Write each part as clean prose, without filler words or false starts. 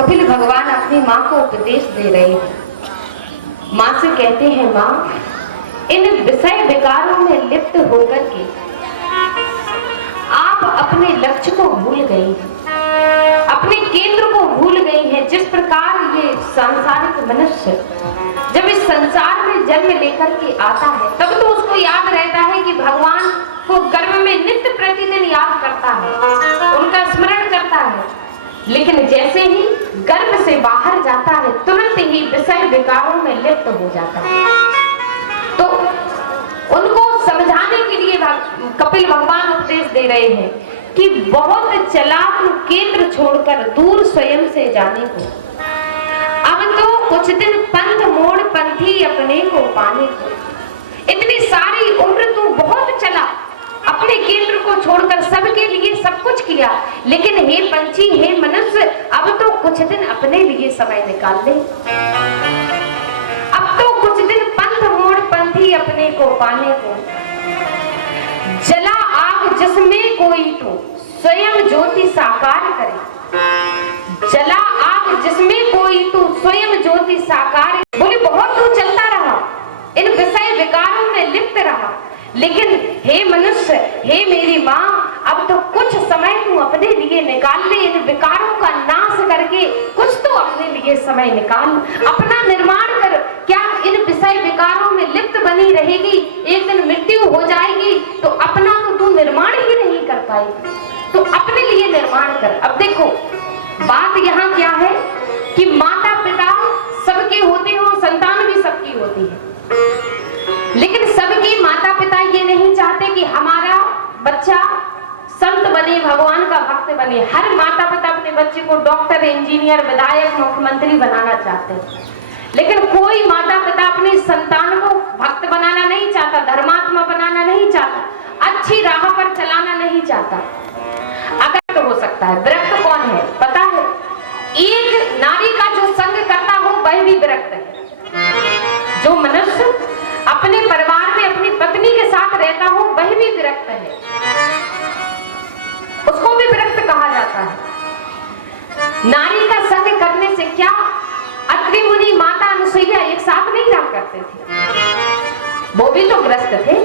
कपिल भगवान अपनी माँ को उपदेश दे रहे हैं। माँ से कहते हैं, माँ, इन विषय विकारों में लिप्त होकर के आप अपने लक्ष्य को भूल गई हैं, अपने केंद्र को भूल गई हैं। जिस प्रकार ये सांसारिक मनुष्य जब इस संसार में जन्म लेकर के आता है तब तो उसको याद रहता है कि भगवान को गर्भ में नित्य प्रतिदिन याद करता है, उनका स्मरण करता है, लेकिन जैसे ही गर्भ से बाहर जाता है तुरंत ही विषय विकारों में लिप्त हो जाता है। तो उनको समझाने के लिए कपिल भगवान उपदेश दे रहे हैं कि बहुत चला तू केंद्र छोड़कर दूर स्वयं से जाने को, अब तो कुछ दिन पंथ मोड़ पंथी अपने को पाने को। इतनी सारी उम्र तू बहुत चला, अपने केंद्र को छोड़कर सबके लिए सब कुछ किया, लेकिन हे पंछी, हे मनुष्य, अब तो कुछ दिन अपने लिए समय निकाल ले। अब तो कुछ दिन पंथ मोड़ पंथी अपने को पाने को। जला आग जिसमें कोई तो स्वयं ज्योति साकार करे। जला आग जिसमें कोई तो स्वयं ज्योति साकार। बोले बहुत तू चलता रहा, इन विषय विकारों में लिप्त रहा, लेकिन हे मनुष्य, हे मेरी माँ, अब तो कुछ समय तू अपने लिए निकाल ले। इन विकारों का नाश करके कुछ तो अपने लिए समय निकाल, अपना निर्माण कर। क्या इन विषय विकारों में लिप्त बनी रहेगी, एक दिन मृत्यु हो जाएगी तो अपना तो तू निर्माण ही नहीं कर पाएगी, तो अपने लिए निर्माण कर। अब देखो बात यहाँ क्या है कि माता पिता सबके होते हो, संतान भी सबकी होती है, लेकिन सबके माता पिता ये नहीं चाहते कि हमारा बच्चा संत बने, भगवान का भक्त बने। हर माता पिता अपने बच्चे को डॉक्टर, इंजीनियर, विधायक, मुख्यमंत्री बनाना चाहते हैं, लेकिन कोई माता पिता अपनी संतान को भक्त बनाना नहीं चाहता, धर्मात्मा बनाना नहीं चाहता, अच्छी राह पर चलाना नहीं चाहता। अगर तो हो सकता है, विरक्त कौन है पता है? एक नारी का जो संग करता हो वह भी विरक्त है। जो मनुष्य अपने परिवार में अपनी पत्नी के साथ रहता हो वह भी विरक्त है, उसको भी विरक्त कहा जाता है। नारी का संग करने से क्या, अत्रि मुनि, माता अनुसुईया एक साथ नहीं रहा करते थे, वो भी तो ग्रस्त थे,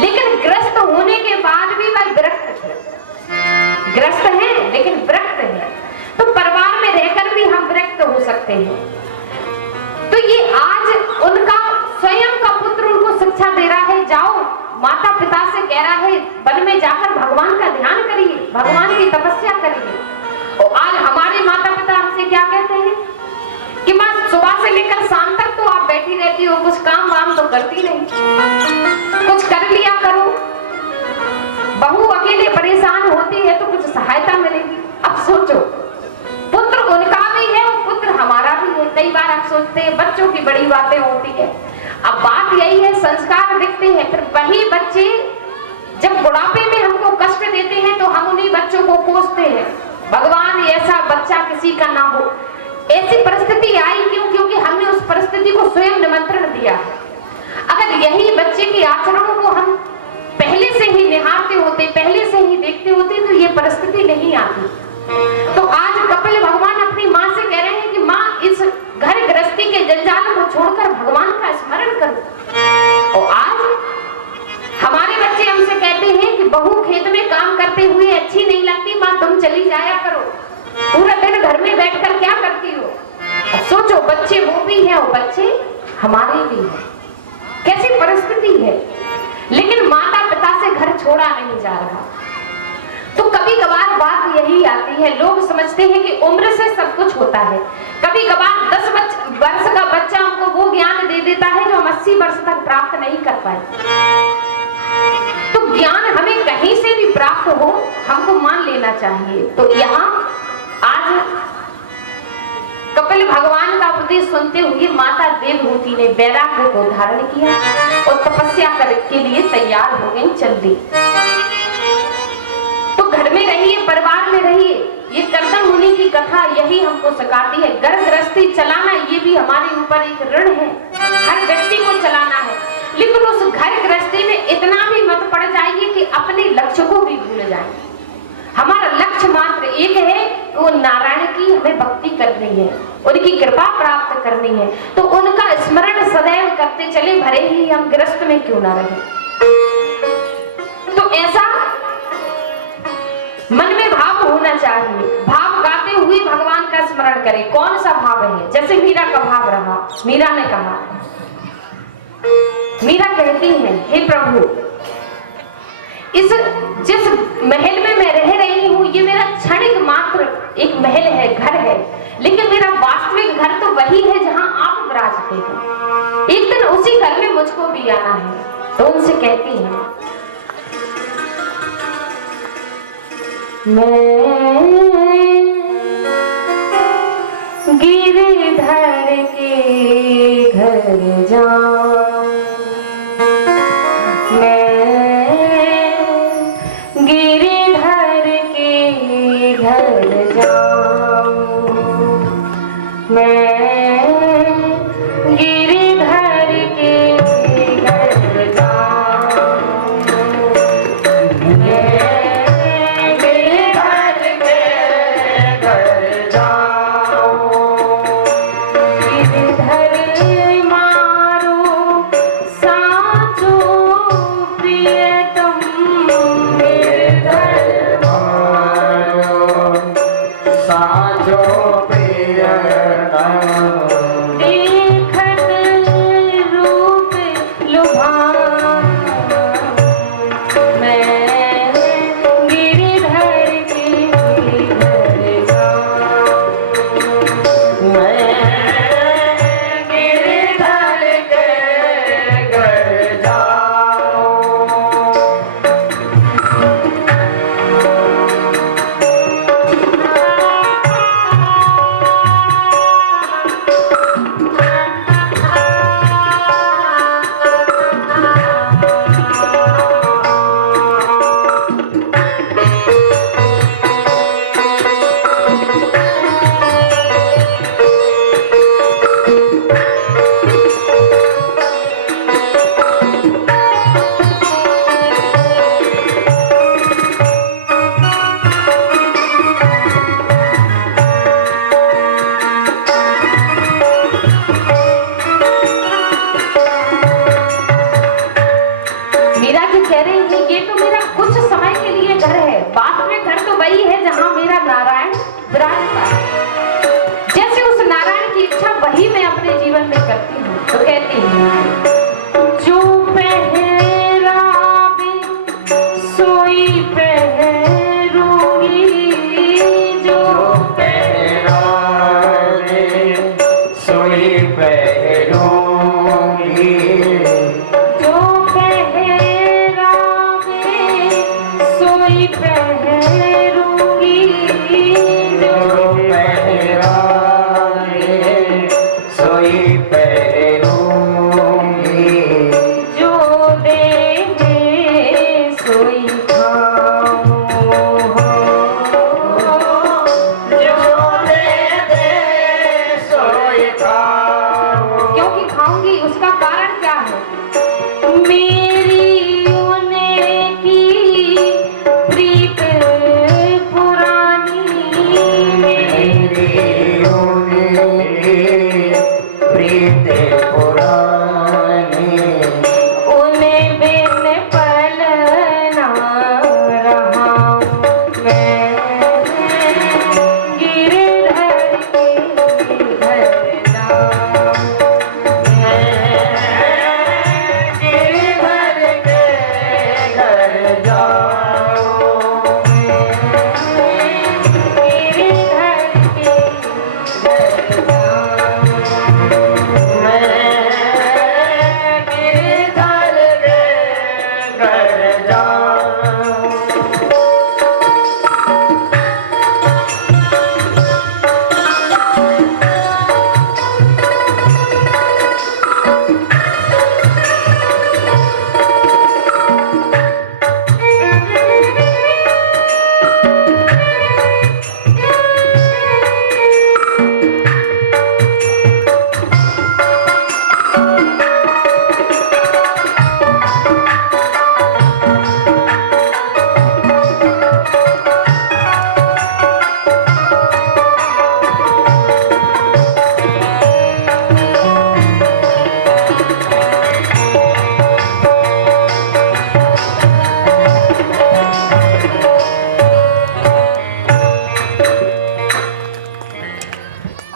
लेकिन ग्रस्त होने के बाद भी वह विरक्त थे। ग्रस्त है लेकिन विरक्त है, तो परिवार में रहकर भी हम विरक्त हो सकते हैं। तो ये आज उनका स्वयं का पुत्र उनको शिक्षा दे रहा है, जाओ माता पिता से कह रहा है वन में जाकर भगवान का ध्यान करिए, भगवान की तपस्या करिए। और आज हमारे माता पिता हमसे क्या कहते हैं कि माँ सुबह से लेकर शाम तक तो आप बैठी रहती हो, कुछ काम वाम तो करती नहीं, कुछ कर लिया करो। बहू अकेले परेशान होती है तो कुछ सहायता मिलेगी। अब सोचो, पुत्र उनका भी है और पुत्र हमारा भी है। कई बार आप सोचते हैं बच्चों की बड़ी बातें होती है। अब बात यही है, संस्कार दिखते हैं, फिर वही बच्चे जब बुढ़ापे में हमको कष्ट देते हैं तो हम उन्हीं बच्चों को कोसते हैं, भगवान ऐसा बच्चा किसी का ना हो। ऐसी परिस्थिति आई क्यों? क्योंकि हमने उस परिस्थिति को स्वयं निमंत्रण दिया है। अगर यही बच्चे के आचरणों को हम पहले से ही निहारते होते, पहले से ही देखते होते तो ये परिस्थिति नहीं आती। तो आज कपिल भगवान अपनी माँ से कह रहे हैं कि माँ, इस घर गृहस्थी के जंजाल को छोड़कर भगवान का स्मरण करो। और आज हमारे बच्चे हमसे कहते हैं कि बहू खेत में काम करते हुए अच्छी नहीं लगती, माँ तुम चली जाया करो, पूरा दिन घर में बैठकर क्या करती हो। सोचो, बच्चे वो भी है और बच्चे हमारे भी हैं, कैसी परिस्थिति है, लेकिन माता पिता से घर छोड़ा नहीं जा रहा। तो कभी कभार बात यही आती है, लोग समझते हैं कि उम्र से सब कुछ होता है। कभी कभार 10 वर्ष का बच्चा हमको वो ज्ञान दे देता है जो हम 80 वर्ष तक प्राप्त नहीं कर पाए। तो ज्ञान हमें कहीं से भी प्राप्त हो, हमको मान लेना चाहिए। तो यहाँ आज कपिल भगवान का उपदेश सुनते हुए माता देवहूति ने वैराग्य को धारण किया और तपस्या के लिए तैयार हो गई, चल दी। तो घर में रहिए, परिवार में रहिए, ये कर्दम मुनि की कथा यही हमको सिखाती है। घर गृहस्थी चलाना ये भी हमारे ऊपर एक ऋण है, हर व्यक्ति को चलाना है, लेकिन उस घर गृहस्थी में इतना भी मत पड़ जाइए कि अपने लक्ष्य को भी भूल जाए। हमारा लक्ष्य मात्र एक है, वो नारायण की हमें भक्ति करनी है, उनकी कृपा प्राप्त करनी है, तो उनका स्मरण सदैव करते चले, भले ही हम ग्रस्त में क्यों ना रहे। तो ऐसा मन में भाव होना चाहिए, भाव गाते हुए भगवान का स्मरण करें। कौन सा भाव है? जैसे मीरा का भाव रहा, मीरा ने कहा, मीरा कहती है, हे प्रभु, इस जिस महल में मैं रह रही हूँ ये मेरा क्षणिक मात्र एक महल है, घर है, लेकिन मेरा वास्तविक घर तो वही है जहाँ आप विराजते हैं। एक दिन उसी घर में मुझको भी आना है। तो उनसे कहती है, मैं गिरधर के घर जाऊं, मैं गिरधर के घर जाऊं, मैं गिरधर के घर जाऊं, सोई पहरे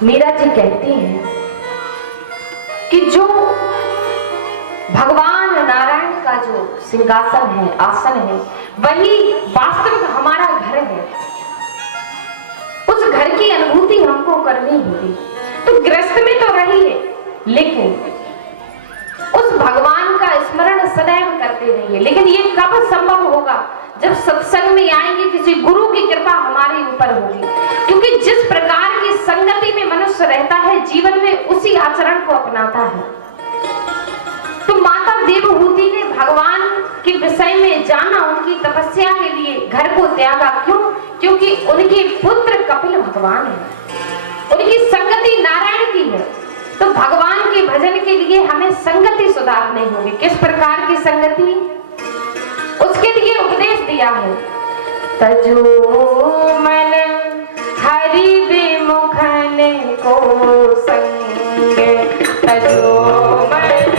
मीरा जी कहती हैं कि जो भगवान नारायण का जो सिंहासन है, आसन है, वही वास्तविक हमारा घर है। उस घर की अनुभूति हमको करनी होगी। तो गृहस्थ में तो रही है, लेकिन उस भगवान का स्मरण सदैव करते रहिए। लेकिन ये कब संभव होगा? जब सत्संग में आएंगे, किसी गुरु की कृपा हमारे ऊपर होगी। क्योंकि जिस प्रकार की संगति में मनुष्य रहता है, जीवन में उसी आचरण को अपनाता है। तो माता देवहूति ने भगवान के विषय में जाना, उनकी तपस्या के लिए घर को त्यागा। क्यों? क्योंकि उनके पुत्र कपिल भगवान है, उनकी संगति नारायण की है। तो भगवान के भजन के लिए हमें संगति सुधारनी होगी। किस प्रकार की संगति? उसके लिए उपदेश दिया है, तजो मन हरि विमुखन को संग, तजो मन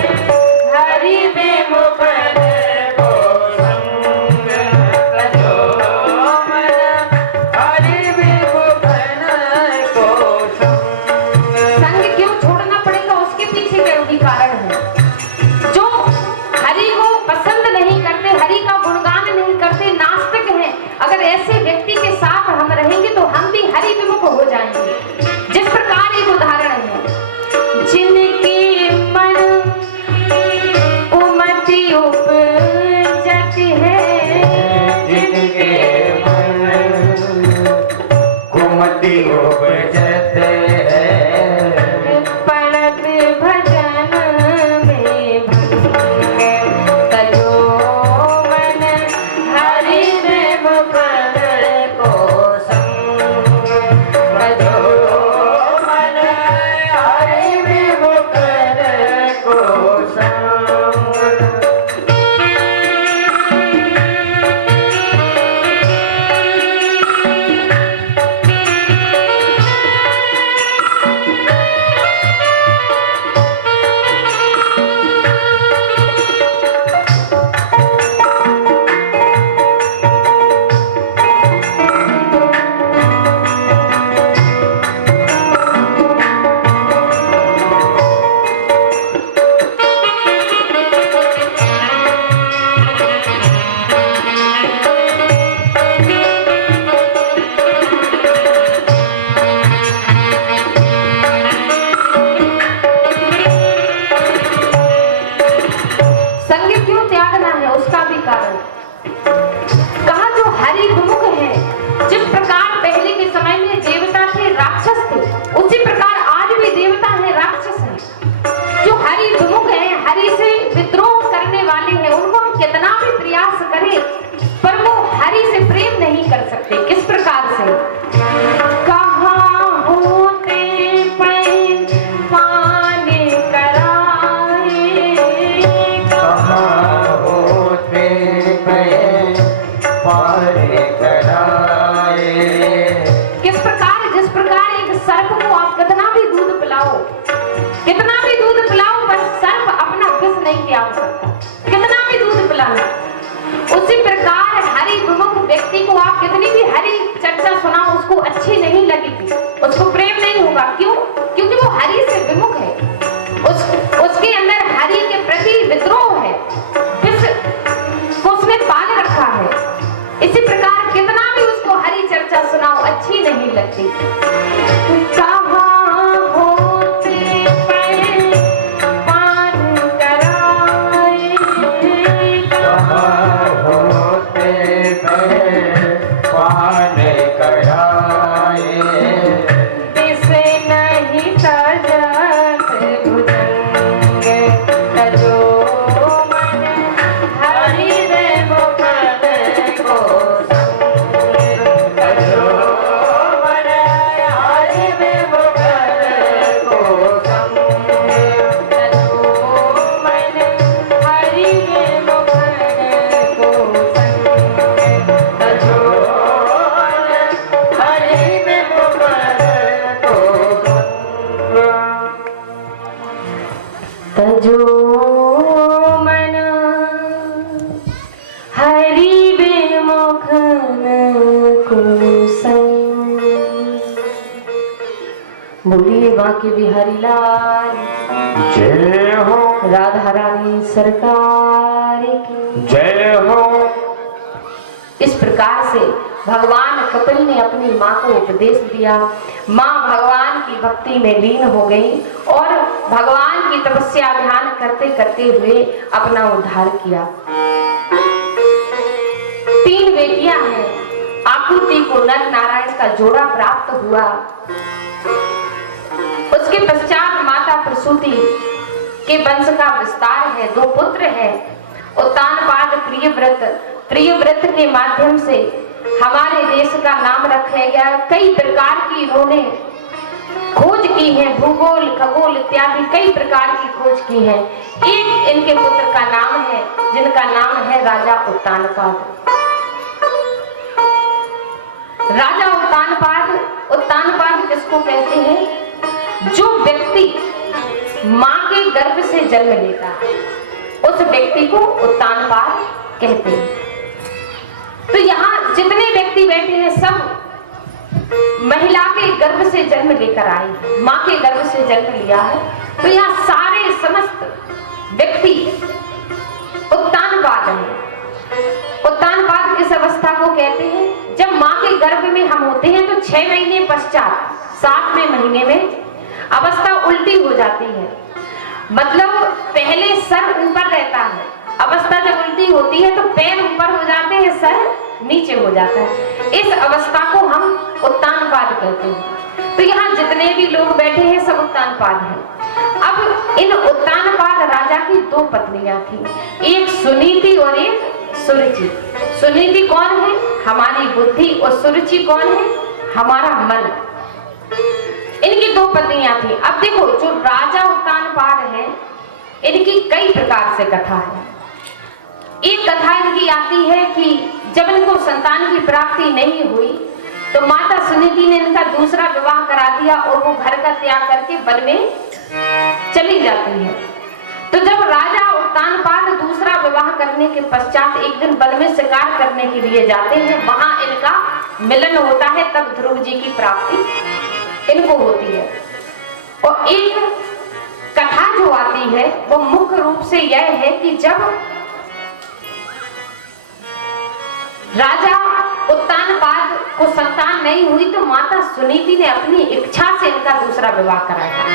हरि विमुखन को संग, तजो मन हरि विमुखन को संग। संग क्यों छोड़ना पड़ेगा? उसके पीछे क्या कारण है? जो हरि को पसंद नहीं करते, हरि का गुणगान नहीं करते, नास्तिक हैं, अगर ऐसे व्यक्ति के साथ हम रहेंगे तो हम भी हरि विमुख हो जाएंगे। जिस प्रकार एक उदाहरण है, जिनके मन कुमति उपजत है, जिनके मन कुमति उपजत है, पड़त भजन में भंग, तजो मन हरि विमुखन को संग, तजो मन हरि विमुखन को संग। संग क्यों त्यागना है? उसका भी कारण कहा, जो हरि विमुख है। जिस प्रकार पहले के समय में देवता थे, राक्षस थे, उसी प्रकार आज भी देवता है, राक्षस है। जो हरि विमुख है, हरि से विद्रोह करने वाले हैं, उनको हम कितना भी प्रयास करें, पर वो हरि से प्रेम नहीं कर सकते। किस प्रकार से? कहाँ होते पैन पाने कराए, कहाँ होते पैन पाने कराए। किस प्रकार? जिस प्रकार एक सर्प को आप कितना भी दूध पिलाओ, कितना भी दूध पिलाओ, पर सर्प अपना विष नहीं त्याग सकता, कितना भी दूध पिलाना। उसी प्रकार हरि विमुख व्यक्ति को आप कितनी भी हरि चर्चा सुनाओ, उसको अच्छी नहीं लगेगी, उसको प्रेम नहीं होगा। क्यों? क्योंकि वो हरि से विमुख है, उसके अंदर हरि के प्रति विद्रोह है, विष को उसने पाल रखा है। इसी प्रकार कितना भी उसको हरि चर्चा सुनाओ, अच्छी नहीं लगती। कहाँ होते पैन पान कराए, कहाँ होते पैन पान कराए, दिसे नहीं तजत भुजंग, तजो मन हरि विमुखन को संग, तजो मन बोलिए बांके बिहारी लाल जय हो। राधा रानी सरकार की जय हो। इस प्रकार से भगवान कपिल ने अपनी माँ को उपदेश दिया। माँ भगवान की भक्ति में लीन हो गई और भगवान की तपस्या ध्यान करते करते हुए अपना उद्धार किया। 3 बेटियां हैं। आकृति को नर नारायण का जोड़ा प्राप्त हुआ। उसके पश्चात माता प्रसूति के वंश का विस्तार है। 2 पुत्र हैं, उत्तानपाद प्रियव्रत के माध्यम से हमारे देश का नाम रखा गया। कई प्रकार की इन्होंने खोज की है, भूगोल खगोल इत्यादि कई प्रकार की खोज की है। एक इनके पुत्र का नाम है जिनका नाम है राजा उत्तानपाद। राजा उत्तानपाद किसको कहते हैं? जो व्यक्ति मां के गर्भ से जन्म लेता है उस व्यक्ति को उत्तानपाद कहते हैं। तो यहाँ जितने व्यक्ति बैठे हैं सब महिला के गर्भ से जन्म लेकर आए हैं, मां के गर्भ से जन्म लिया है। तो यहाँ सारे समस्त व्यक्ति उत्तानपाद हैं। उत्तानपाद किस अवस्था को कहते हैं? जब मां के गर्भ में हम होते हैं तो 6 महीने पश्चात 7वें महीने में अवस्था उल्टी हो जाती है। मतलब पहले सर ऊपर रहता है, अवस्था जब उल्टी होती है तो पैर ऊपर हो जाते हैं, सर नीचे हो जाता है। इस अवस्था को हम उत्तानपाद कहते हैं। तो यहाँ जितने भी लोग बैठे हैं सब उत्तानपाद हैं। अब इन उत्तानपाद राजा की 2 पत्नियां थी, एक सुनीति और एक सुरुचि। सुनीति कौन है? हमारी बुद्धि। और सुरुचि कौन है? हमारा मन। इनकी 2 पत्नियां थी। अब देखो जो राजा उत्तानपाद है इनकी कई प्रकार से कथा है। एक कथा इनकी आती है कि जब इनको संतान की प्राप्ति नहीं हुई तो माता सुनीति ने इनका दूसरा विवाह करा दिया और वो घर का त्याग करके वन में चली जाती है। तो जब राजा उत्तानपाद दूसरा विवाह करने के पश्चात एक दिन वन में शिकार करने के लिए जाते हैं, वहां इनका मिलन होता है। तब ध्रुव जी की प्राप्ति इनको होती है। और एक कथा जो आती है वो मुख्य रूप से यह है कि जब राजा उत्तानपाद को संतान नहीं हुई तो माता सुनीति ने अपनी इच्छा से इनका दूसरा विवाह कराया।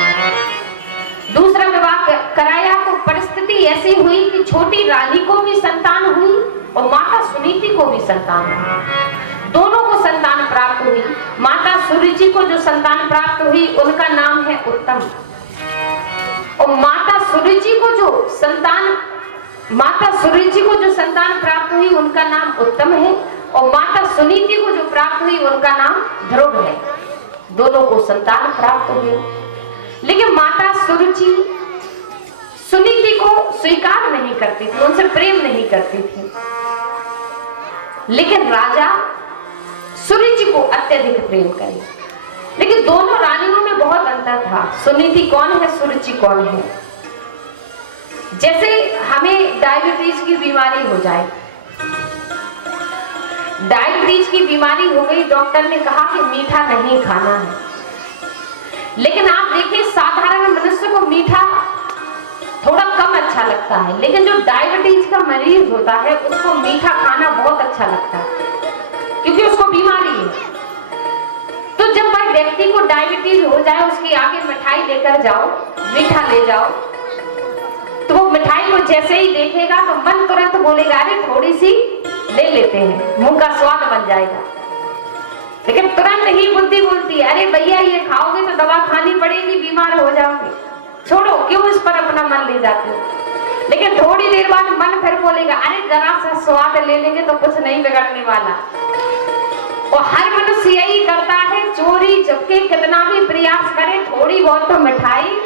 दूसरा विवाह कराया तो परिस्थिति ऐसी हुई कि छोटी रानी को भी संतान हुई और माता सुनीति को भी संतान हुई। दोनों को संतान प्राप्त हुई। माता सुरुचि को जो संतान प्राप्त हुई उनका नाम है उत्तम। और माता सुरुचि को जो संतान प्राप्त हुई उनका नाम उत्तम है। और माता सुनीति को जो प्राप्त हुई उनका नाम ध्रुव है। दोनों को संतान प्राप्त हुई। लेकिन माता सुरुचि सुनीति को स्वीकार नहीं करती थी, उनसे प्रेम नहीं करती थी। लेकिन राजा सुरुचि को अत्यधिक प्रेम करे। लेकिन दोनों रानियों में बहुत अंतर था। सुनीति कौन है, सुरुचि कौन है? जैसे हमें डायबिटीज की बीमारी हो जाए, डायबिटीज की बीमारी हो गई, डॉक्टर ने कहा कि मीठा नहीं खाना है। लेकिन आप देखिए साधारण मनुष्य को मीठा थोड़ा कम अच्छा लगता है, लेकिन जो डायबिटीज का मरीज होता है उसको मीठा खाना बहुत अच्छा लगता है क्योंकि उसको बीमारी है। तो जब कोई व्यक्ति को डायबिटीज हो जाए उसके आगे मिठाई लेकर जाओ, मीठा ले जाओ, तो वो मिठाई को जैसे ही देखेगा तो मन तुरंत बोलेगा अरे थोड़ी सी ले लेते हैं, मुंह का स्वाद बन जाएगा। लेकिन तुरंत ही बुद्धि बोलती है अरे भैया ये खाओगे तो दवा खानी पड़ेगी, बीमार हो जाओगे, छोड़ो, क्यों इस पर अपना मन ले जाते हो। लेकिन थोड़ी देर बाद मन फिर बोलेगा अरे जरा सा स्वाद ले लेंगे तो कुछ नहीं बिगड़ने वाला। और हर मनुष्य यही करता है, चोरी चुपके कितना भी प्रयास करे थोड़ी बहुत तो मिठाई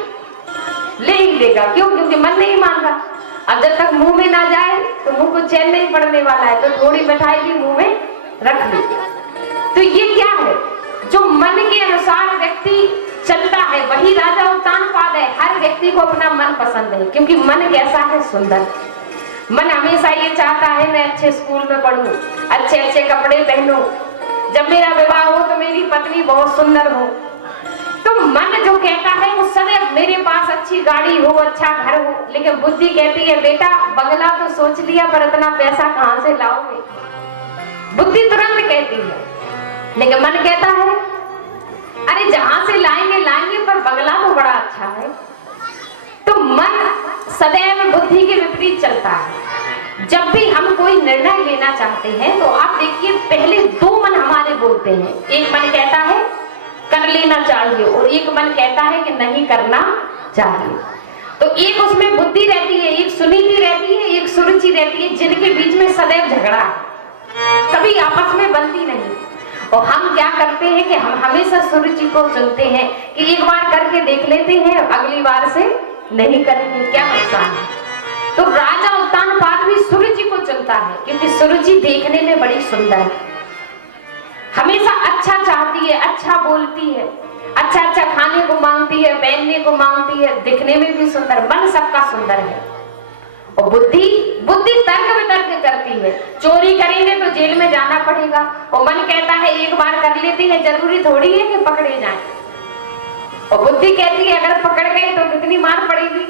ले ही लेगा। क्यों? क्योंकि मन नहीं मान रहा। अब जब तक मुंह में ना जाए तो मुंह को चैन नहीं पड़ने वाला है, तो थोड़ी मिठाई भी मुंह में रख ली। तो ये क्या है? जो मन के अनुसार व्यक्ति चलता है वही राजा उत्तानपाद है। हर व्यक्ति को अपना मन पसंद है क्योंकि मन कैसा है? सुंदर। मन हमेशा ये चाहता है मैं अच्छे स्कूल में पढ़ूं, अच्छे अच्छे कपड़े पहनूं, जब मेरा विवाह हो तो मेरी पत्नी बहुत सुंदर हो। तो मन कहता है वो सदैव मेरे पास अच्छी गाड़ी हो, अच्छा घर हो, लेकिन बुद्धि कहती है बेटा बंगला तो सोच लिया पर इतना पैसा कहां से लाओगे। बुद्धि तुरंत कहती है, लेकिन मन कहता है अरे जहां से लाएंगे लाएंगे पर बंगला तो बड़ा अच्छा है। तो मन सदैव बुद्धि के विपरीत चलता है। जब भी हम कोई निर्णय लेना चाहते हैं तो आप देखिए पहले दो मन हमारे बोलते हैं। एक मन कहता है कर लेना चाहिए और एक मन कहता है कि नहीं करना चाहिए। तो एक उसमें बुद्धि रहती है, एक सुनीति रहती है, एक सुरुचि रहती है, जिनके बीच में सदैव झगड़ा है, कभी आपस में बनती नहीं। और हम क्या करते हैं कि हम हमेशा सुरुचि को चुनते हैं कि एक बार करके देख लेते हैं, अगली बार से नहीं करेंगे, क्या नुकसान है। तो राजा उत्तानपाद भी सुरुचि को चुनता है क्योंकि सुरुचि देखने में बड़ी सुंदर है, हमेशा अच्छा चाहती है, अच्छा बोलती है, अच्छा अच्छा खाने को मांगती है, पहनने को मांगती है, दिखने में भी सुंदर, मन सबका सुंदर है। और बुद्धि तर्क वितर्क करती है, चोरी करेंगे तो जेल में जाना पड़ेगा, और मन कहता है एक बार कर लेते हैं, जरूरी थोड़ी है कि पकड़े जाएं। और बुद्धि कहती है अगर पकड़ गए तो कितनी मार पड़ेगी।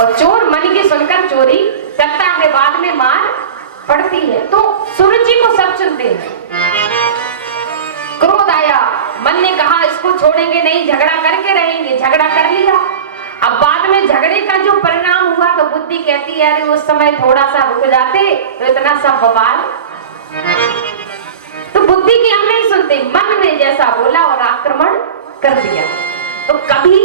और चोर मन की सुनकर चोरी करता है, बाद में मार पड़ती है। तो सुरुचि को सब चुनते हैं। क्रोध आया, मन ने कहा इसको छोड़ेंगे नहीं, झगड़ा करके रहेंगे, झगड़ा कर लिया। अब बाद में झगड़े का जो परिणाम हुआ तो बुद्धि कहती है अरे उस समय थोड़ा सा रुक जाते तो इतना सब बवाल। तो बुद्धि की हम नहीं सुनते, मन ने जैसा बोला और आक्रमण कर दिया। तो कभी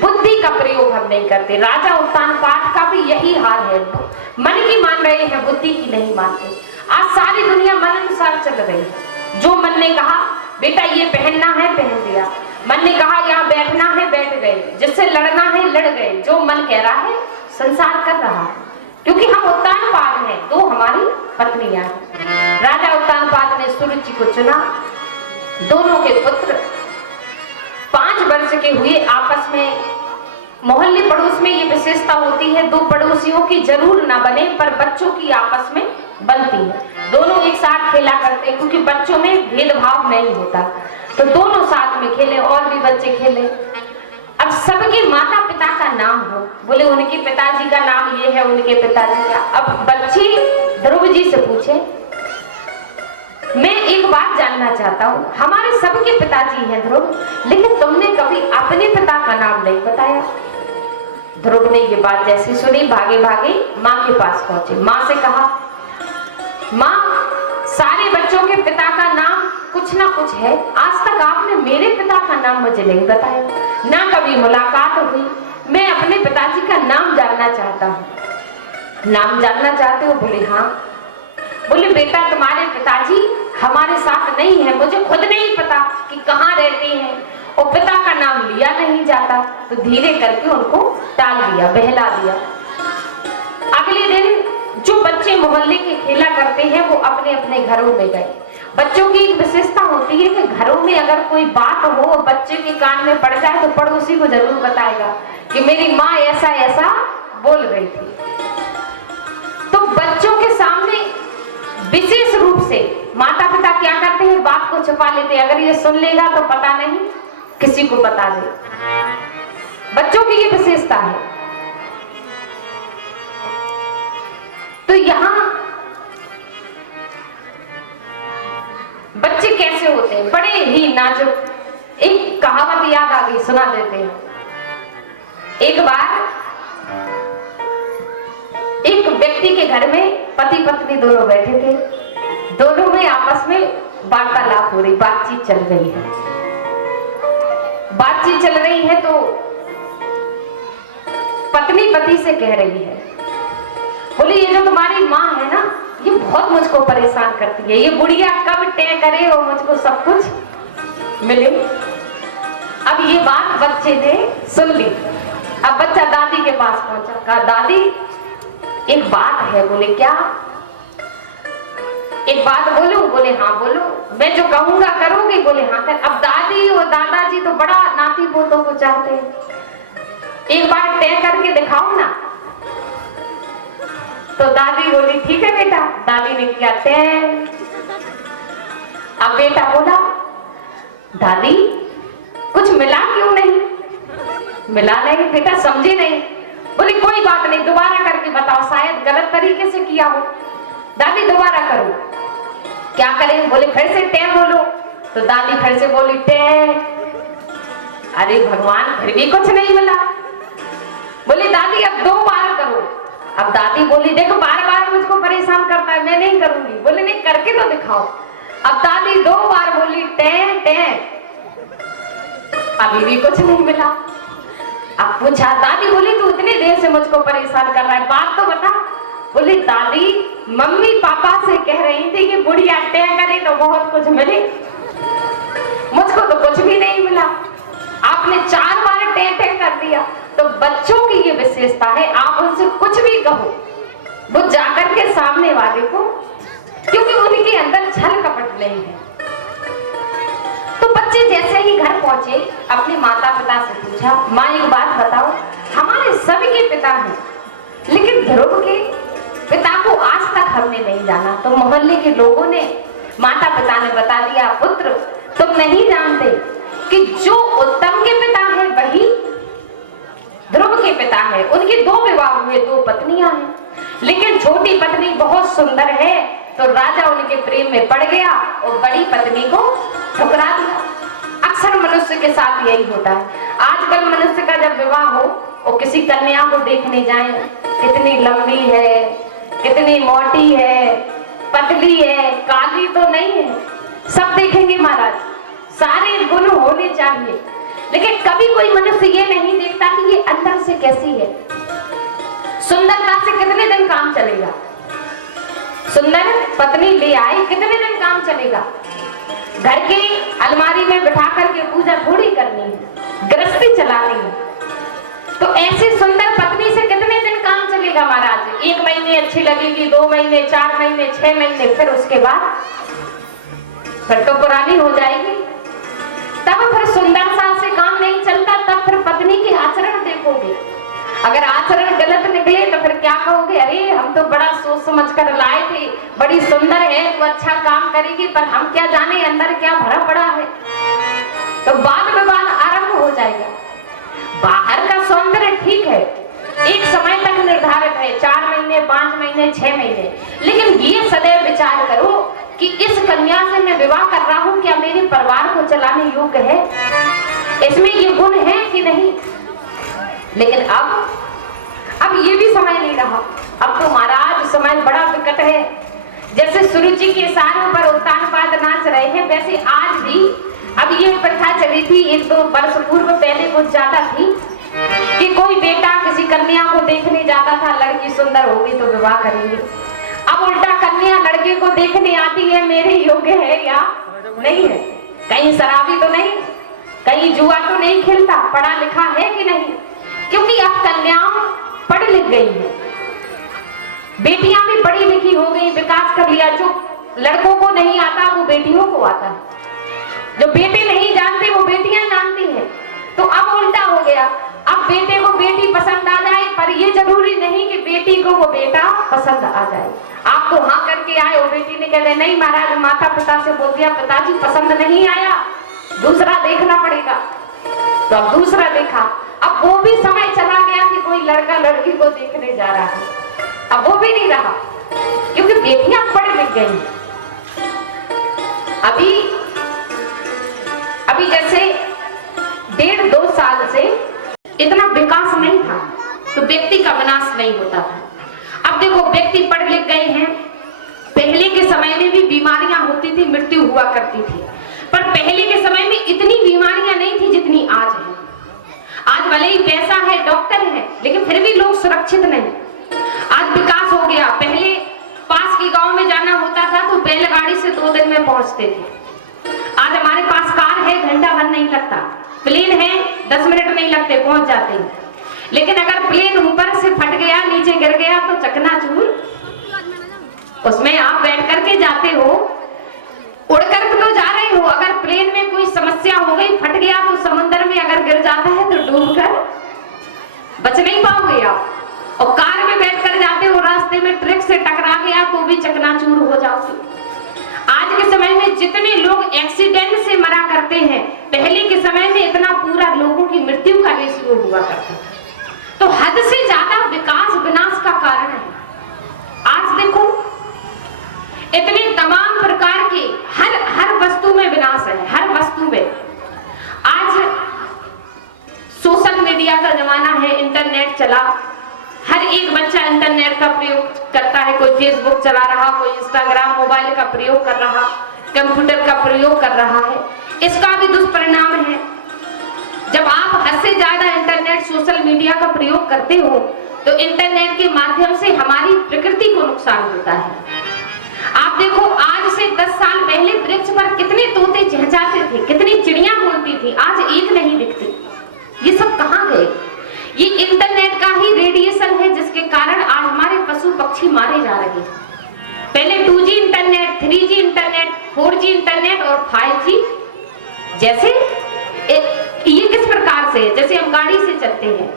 बुद्धि का प्रयोग हम नहीं करते। राजा उत्तानपाद का भी यही हाल है, मन की मान रहे हैं, बुद्धि की नहीं मानते। आज सारी दुनिया मन अनुसार चल रही है। जो मन ने कहा बेटा ये पहनना है पहन लिया, मन ने कहा यहाँ बैठना है बैठ गए, जिससे लड़ना है लड़ गए। जो मन कह रहा है संसार कर रहा है, क्योंकि हम उत्तानपाद हैं, दो हमारी पत्नियां हैं। राजा उत्तानपाद ने सुरुचि को चुना। दोनों के पुत्र 5 वर्ष के हुए, आपस में मोहल्ले पड़ोस में ये विशेषता होती है, दो पड़ोसियों की जरूर ना बने पर बच्चों की आपस में बनती है। दोनों एक साथ खेला करते हैं क्योंकि बच्चों में भेदभाव नहीं होता, तो दोनों साथ में खेले और भी बच्चे खेले। अब सबके माता पिता का नाम हो, बोले उनके पिताजी का नाम ये है, उनके पिताजी का। अब बच्चे ध्रुव जी से पूछे मैं एक बात जानना चाहता हूँ, हमारे सबके पिताजी हैं ध्रुव, लेकिन तुमने कभी अपने पिता का नाम नहीं बताया। ध्रुव ने ये बात जैसी सुनी भागे भागे माँ के पास पहुंचे। माँ से कहा माँ सारे बच्चों के पिता का नाम कुछ ना कुछ है, आज तक आपने मेरे पिता का नाम मुझे नहीं बताया, ना कभी मुलाकात हुई। मैं अपने पिताजी का नाम जानना चाहता हूँ। नाम जानना चाहते हो? बोले हाँ। बोले बेटा तुम्हारे पिताजी हमारे साथ नहीं है, मुझे खुद नहीं पता कि कहाँ रहते हैं, और पिता का नाम लिया नहीं जाता। तो धीरे करके उनको टाल दिया, बहला दिया। अगले दिन जो बच्चे मोहल्ले के खेला करते हैं वो अपने अपने घरों में गए। बच्चों की एक विशेषता होती है कि घरों में अगर कोई बात हो और बच्चे के कान में पड़ जाए तो पड़ोसी को जरूर बताएगा कि मेरी माँ ऐसा ऐसा बोल रही थी। तो बच्चों के सामने विशेष रूप से माता पिता क्या करते हैं, बात को छुपा लेते हैं। अगर ये सुन लेगा तो पता नहीं किसी को बता दे। बच्चों की ये विशेषता है। तो यहाँ बच्चे कैसे होते हैं, बड़े ही नाजुक। एक कहावत याद आ गई, सुना देते हैं। एक बार एक व्यक्ति के घर में पति पत्नी दोनों बैठे थे, दोनों में आपस में वार्तालाप हो रही, बातचीत चल रही है। बातचीत चल रही है तो पत्नी पति से कह रही है, बोले ये जो तुम्हारी माँ है ना, ये बहुत मुझको परेशान करती है, ये बुढ़िया कब तय करे और मुझको सब कुछ मिले। अब ये बात बच्चे ने सुन ली। अब बच्चा दादी के पास पहुंचा, कहा दादी एक बात है। बोले क्या? एक बात बोलूं? बोले हाँ बोलो। मैं जो कहूंगा करोगे? बोले हाँ कर। अब दादी और दादाजी तो बड़ा नाती पोतों को चाहते हैं, एक बार तय करके दिखाओ ना। तो दादी बोली ठीक है बेटा। दादी ने किया तय। अब बेटा बोला दादी कुछ मिला क्यों नहीं? मिला नहीं, बेटा समझे नहीं। बोली कोई बात नहीं, दोबारा करके बताओ, शायद गलत तरीके से किया हो। दादी दोबारा करो। क्या करें? बोले फिर से टे बोलो। तो दादी फिर से बोली टे। अरे भगवान, फिर भी कुछ नहीं मिला। बोली दादी अब 2 बार करो। अब दादी बोली देखो बार बार मुझको परेशान करता है, मैं नहीं करूंगी। बोले नहीं, करके तो दिखाओ। अब दादी 2 बार बोली टे टे, अभी भी कुछ नहीं मिला। अब पूछा, दादी बोली तू इतनी देर से मुझको परेशान कर रहा है, बात तो बता। बोली दादी मम्मी पापा से कह रही थी कि बुढ़िया टे करे तो बहुत कुछ मिले, मुझको तो कुछ भी नहीं मिला। आपने 4 बार टे टे कर दिया। तो बच्चों की ये विशेषता है, आप उनसे कुछ भी कहो, वो जाकर के सामने वाले को, क्योंकि उनके अंदर छल कपट नहीं है। तो बच्चे जैसे ही घर पहुंचे, अपने माता पिता से पूछा, माँ एक बात बताओ, हमारे सभी के पिता हैं, लेकिन ध्रुव के पिता को आज तक हमने नहीं जाना। तो मोहल्ले के लोगों ने, माता पिता ने बता दिया, पुत्र तुम नहीं जानते कि जो उत्तम के पिता है वही ध्रुव के पिता है। उनके 2 विवाह हुए, 2 पत्नियां हैं, लेकिन छोटी पत्नी बहुत सुंदर है, तो राजा उनके प्रेम में पड़ गया और बड़ी पत्नी को ठुकरा दिया। अक्सर मनुष्य के साथ यही होता है। आजकल मनुष्य का जब विवाह हो और किसी कन्या को देखने जाए, कितनी लंबी है, कितनी मोटी है, पतली है, काली तो नहीं है, सब देखेंगे महाराज, सारे गुण होने चाहिए, लेकिन कभी कोई मनुष्य ये नहीं देखता कि ये अंदर से कैसी है। सुंदरता से कितने दिन काम चलेगा? सुंदर पत्नी ले आए, कितने दिन काम चलेगा? घर की अलमारी में बिठा करके पूजा थोड़ी करनी है, गृहस्थी चलानी है। तो ऐसी सुंदर पत्नी से कितने दिन काम चलेगा महाराज? 1 महीने अच्छी लगेगी, 2 महीने, 4 महीने, 6 महीने, फिर उसके बाद फिर तो पुरानी हो जाएगी। तब फिर सुंदरता से काम नहीं चलता, तब फिर पत्नी के आचरण देखोगे। अगर आचरण गलत निकले तो फिर क्या कहोगे? अरे हम तो बड़ा सोच समझ कर लाए थे, बड़ी सुंदर है, तो अच्छा काम करेगी, पर हम क्या जाने अंदर क्या भरा पड़ा है। तो वाद विवाद आरंभ हो जाएगा। बाहर का सौंदर्य ठीक है, एक समय तक निर्धारित है, 4 महीने, 5 महीने, 6 महीने, लेकिन ये सदैव विचार करो कि इस कन्या से मैं विवाह कर रहा हूं, क्या मेरे परिवार को चलाने योग्य है, इसमें ये गुण है कि नहीं। लेकिन अब ये भी समय नहीं रहा। अब तो महाराज समय बड़ा विकट है। जैसे सुरुचि के सारों पर उत्तानपाद नाच रहे हैं, वैसे आज भी अब ये प्रथा चली थी 1-2 वर्ष पूर्व, पहले कुछ ज्यादा थी, कि कोई बेटा किसी कन्या को देखने जाता था, लड़की सुंदर होगी तो विवाह करेंगे। अब उल्टा कन्या लड़के को देखने आती है, मेरे योग्य है या नहीं है, कहीं शराबी तो नहीं, कहीं जुआ तो नहीं खेलता, पढ़ा लिखा है कि नहीं। क्योंकि अब कन्याएं पढ़ लिख गई हैं, बेटियां भी पढ़ी लिखी हो गई, विकास कर लिया। जो लड़कों को नहीं आता वो बेटियों को आता है, जो बेटे नहीं जानते वो बेटियां जानती हैं। तो अब उल्टा हो गया, अब बेटे को बेटी पसंद आ जाए, पर ये जरूरी नहीं कि बेटी को वो बेटा पसंद आ जाए। आप तो हाँ करके आए हो, बेटी ने कह दिया नहीं महाराज, माता पिता से बोल दिया, पिताजी पसंद नहीं आया, दूसरा देखना पड़ेगा। तो अब दूसरा देखा, अब वो भी समय चला गया कि कोई लड़का लड़की को देखने जा रहा है, अब वो भी नहीं रहा, क्योंकि बेटियां पढ़ लिख गई। अभी जैसे 1.5-2 साल से इतना विकास नहीं था, तो व्यक्ति का विनाश नहीं होता था। अब देखो व्यक्ति पढ़ लिख गए हैं, पहले के समय में भी बीमारियां होती थी, मृत्यु हुआ करती थी, पर पहले के समय में इतनी बीमारियां नहीं थी जितनी आज है। आज भले ही पैसा है, डॉक्टर है, लेकिन फिर भी लोग सुरक्षित नहीं। आज विकास हो गया, पहले पास के गांव में जाना होता था तो बैलगाड़ी से 2 दिन में पहुंचते थे। आज हमारे पास कार है, घंटा भर नहीं लगता, प्लेन है 10 मिनट नहीं लगते, पहुंच जाते हैं। लेकिन अगर प्लेन ऊपर से फट गया, नीचे गिर गया तो चकनाचूर, उसमें आप बैठ करके जाते हो, उड़ करके तो जा रहे हो, अगर प्लेन में कोई समस्या हो गई, फट गया तो समुद्र में अगर गिर जाता है तो डूबकर बच नहीं पाओगे आप। और कार में बैठ कर जाते हो, रास्ते में ट्रक से टकरा गया तो भी चकनाचूर हो जाओगे। आज के समय में जितने लोग एक्सीडेंट से मरा करते हैं, पहले के समय में इतना पूरा लोगों की मृत्यु का रेशियो हुआ करता था। तो हद से ज्यादा विकास विनाश का कारण है। आज देखो इतने तमाम प्रकार के हर वस्तु में विनाश है, हर वस्तु में। आज सोशल मीडिया का जमाना है, इंटरनेट चला, हर एक बच्चा इंटरनेट का प्रयोग करता है। कोई फेसबुक चला रहा, कोई इंस्टाग्राम, मोबाइल का प्रयोग कर रहा, कंप्यूटर का प्रयोग कर रहा है। इसका भी दुष्परिणाम है। जब आप हद से ज्यादा इंटरनेट सोशल मीडिया का प्रयोग करते हो तो इंटरनेट के माध्यम से हमारी प्रकृति को नुकसान होता है। आप देखो आज से 10 साल पहले वृक्ष पर कितने तोते चहचहाते थे, कितनी चिड़िया बोलती थी, आज एक नहीं दिखती। ये सब कहाँ गए? ये इंटरनेट का ही रेडिएशन है जिसके कारण आज हमारे पशु पक्षी मारे जा रहे हैं। पहले 2G internet, 3G internet, 4G internet और 5G जैसे ये किस प्रकार से है? जैसे हम गाड़ी से चलते हैं,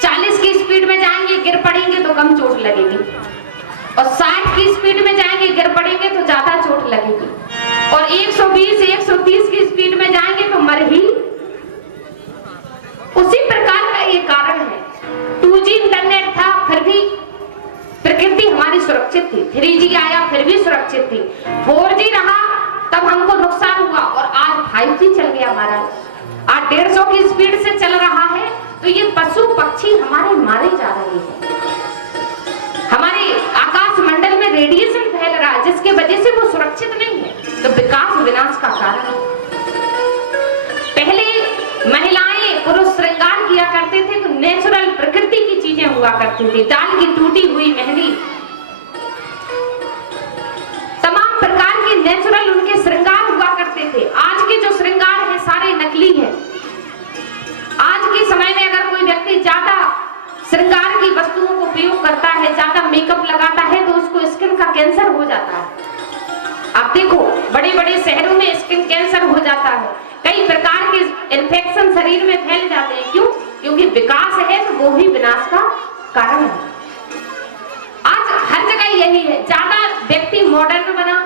40 की स्पीड में जाएंगे, गिर पड़ेंगे तो कम चोट लगेगी, और 60 की स्पीड में जाएंगे, गिर पड़ेंगे तो ज्यादा चोट लगेगी, और 120, 130 की स्पीड में जाएंगे तो मर ही। उसी प्रकार का ये कारण है। 2G इंटरनेट था फिर भी प्रकृति हमारी सुरक्षित थी, 3G आया फिर भी सुरक्षित थी, 4G रहा तब हमको नुकसान हुआ, और आज 5G चल गया हमारा, आज 150 की स्पीड से चल रहा है। तो ये पशु पक्षी हमारे मारे जा रहे हैं। हमारे आकाश मंडल में रेडिएशन फैल रहा है जिसके वजह से वो सुरक्षित नहीं है। तो विकास विनाश का कारण है। पहले महिलाएं पुरुष श्रृंगार किया करते थे तो नेचुरल प्रकृति की चीजें हुआ करती थी, डाल की टूटी हुई मेहंदी, तमाम प्रकार के नेचुरल उनके श्रृंगार हुआ करते थे। आज के जो श्रृंगार है सारे नकली हैं। आज के समय में अगर कोई व्यक्ति ज्यादा श्रृंगार की वस्तुओं को प्रयोग करता है, ज्यादा मेकअप लगाता है तो उसको स्किन का कैंसर हो जाता है। आप देखो बड़े बड़े शहरों में स्किन कैंसर हो जाता है, कई प्रकार के इन्फेक्शन शरीर में फैल जाते हैं। क्यों? क्योंकि विकास है तो वो भी विनाश का कारण है। आज हर जगह यही है, ज्यादा व्यक्ति मॉडर्न बना,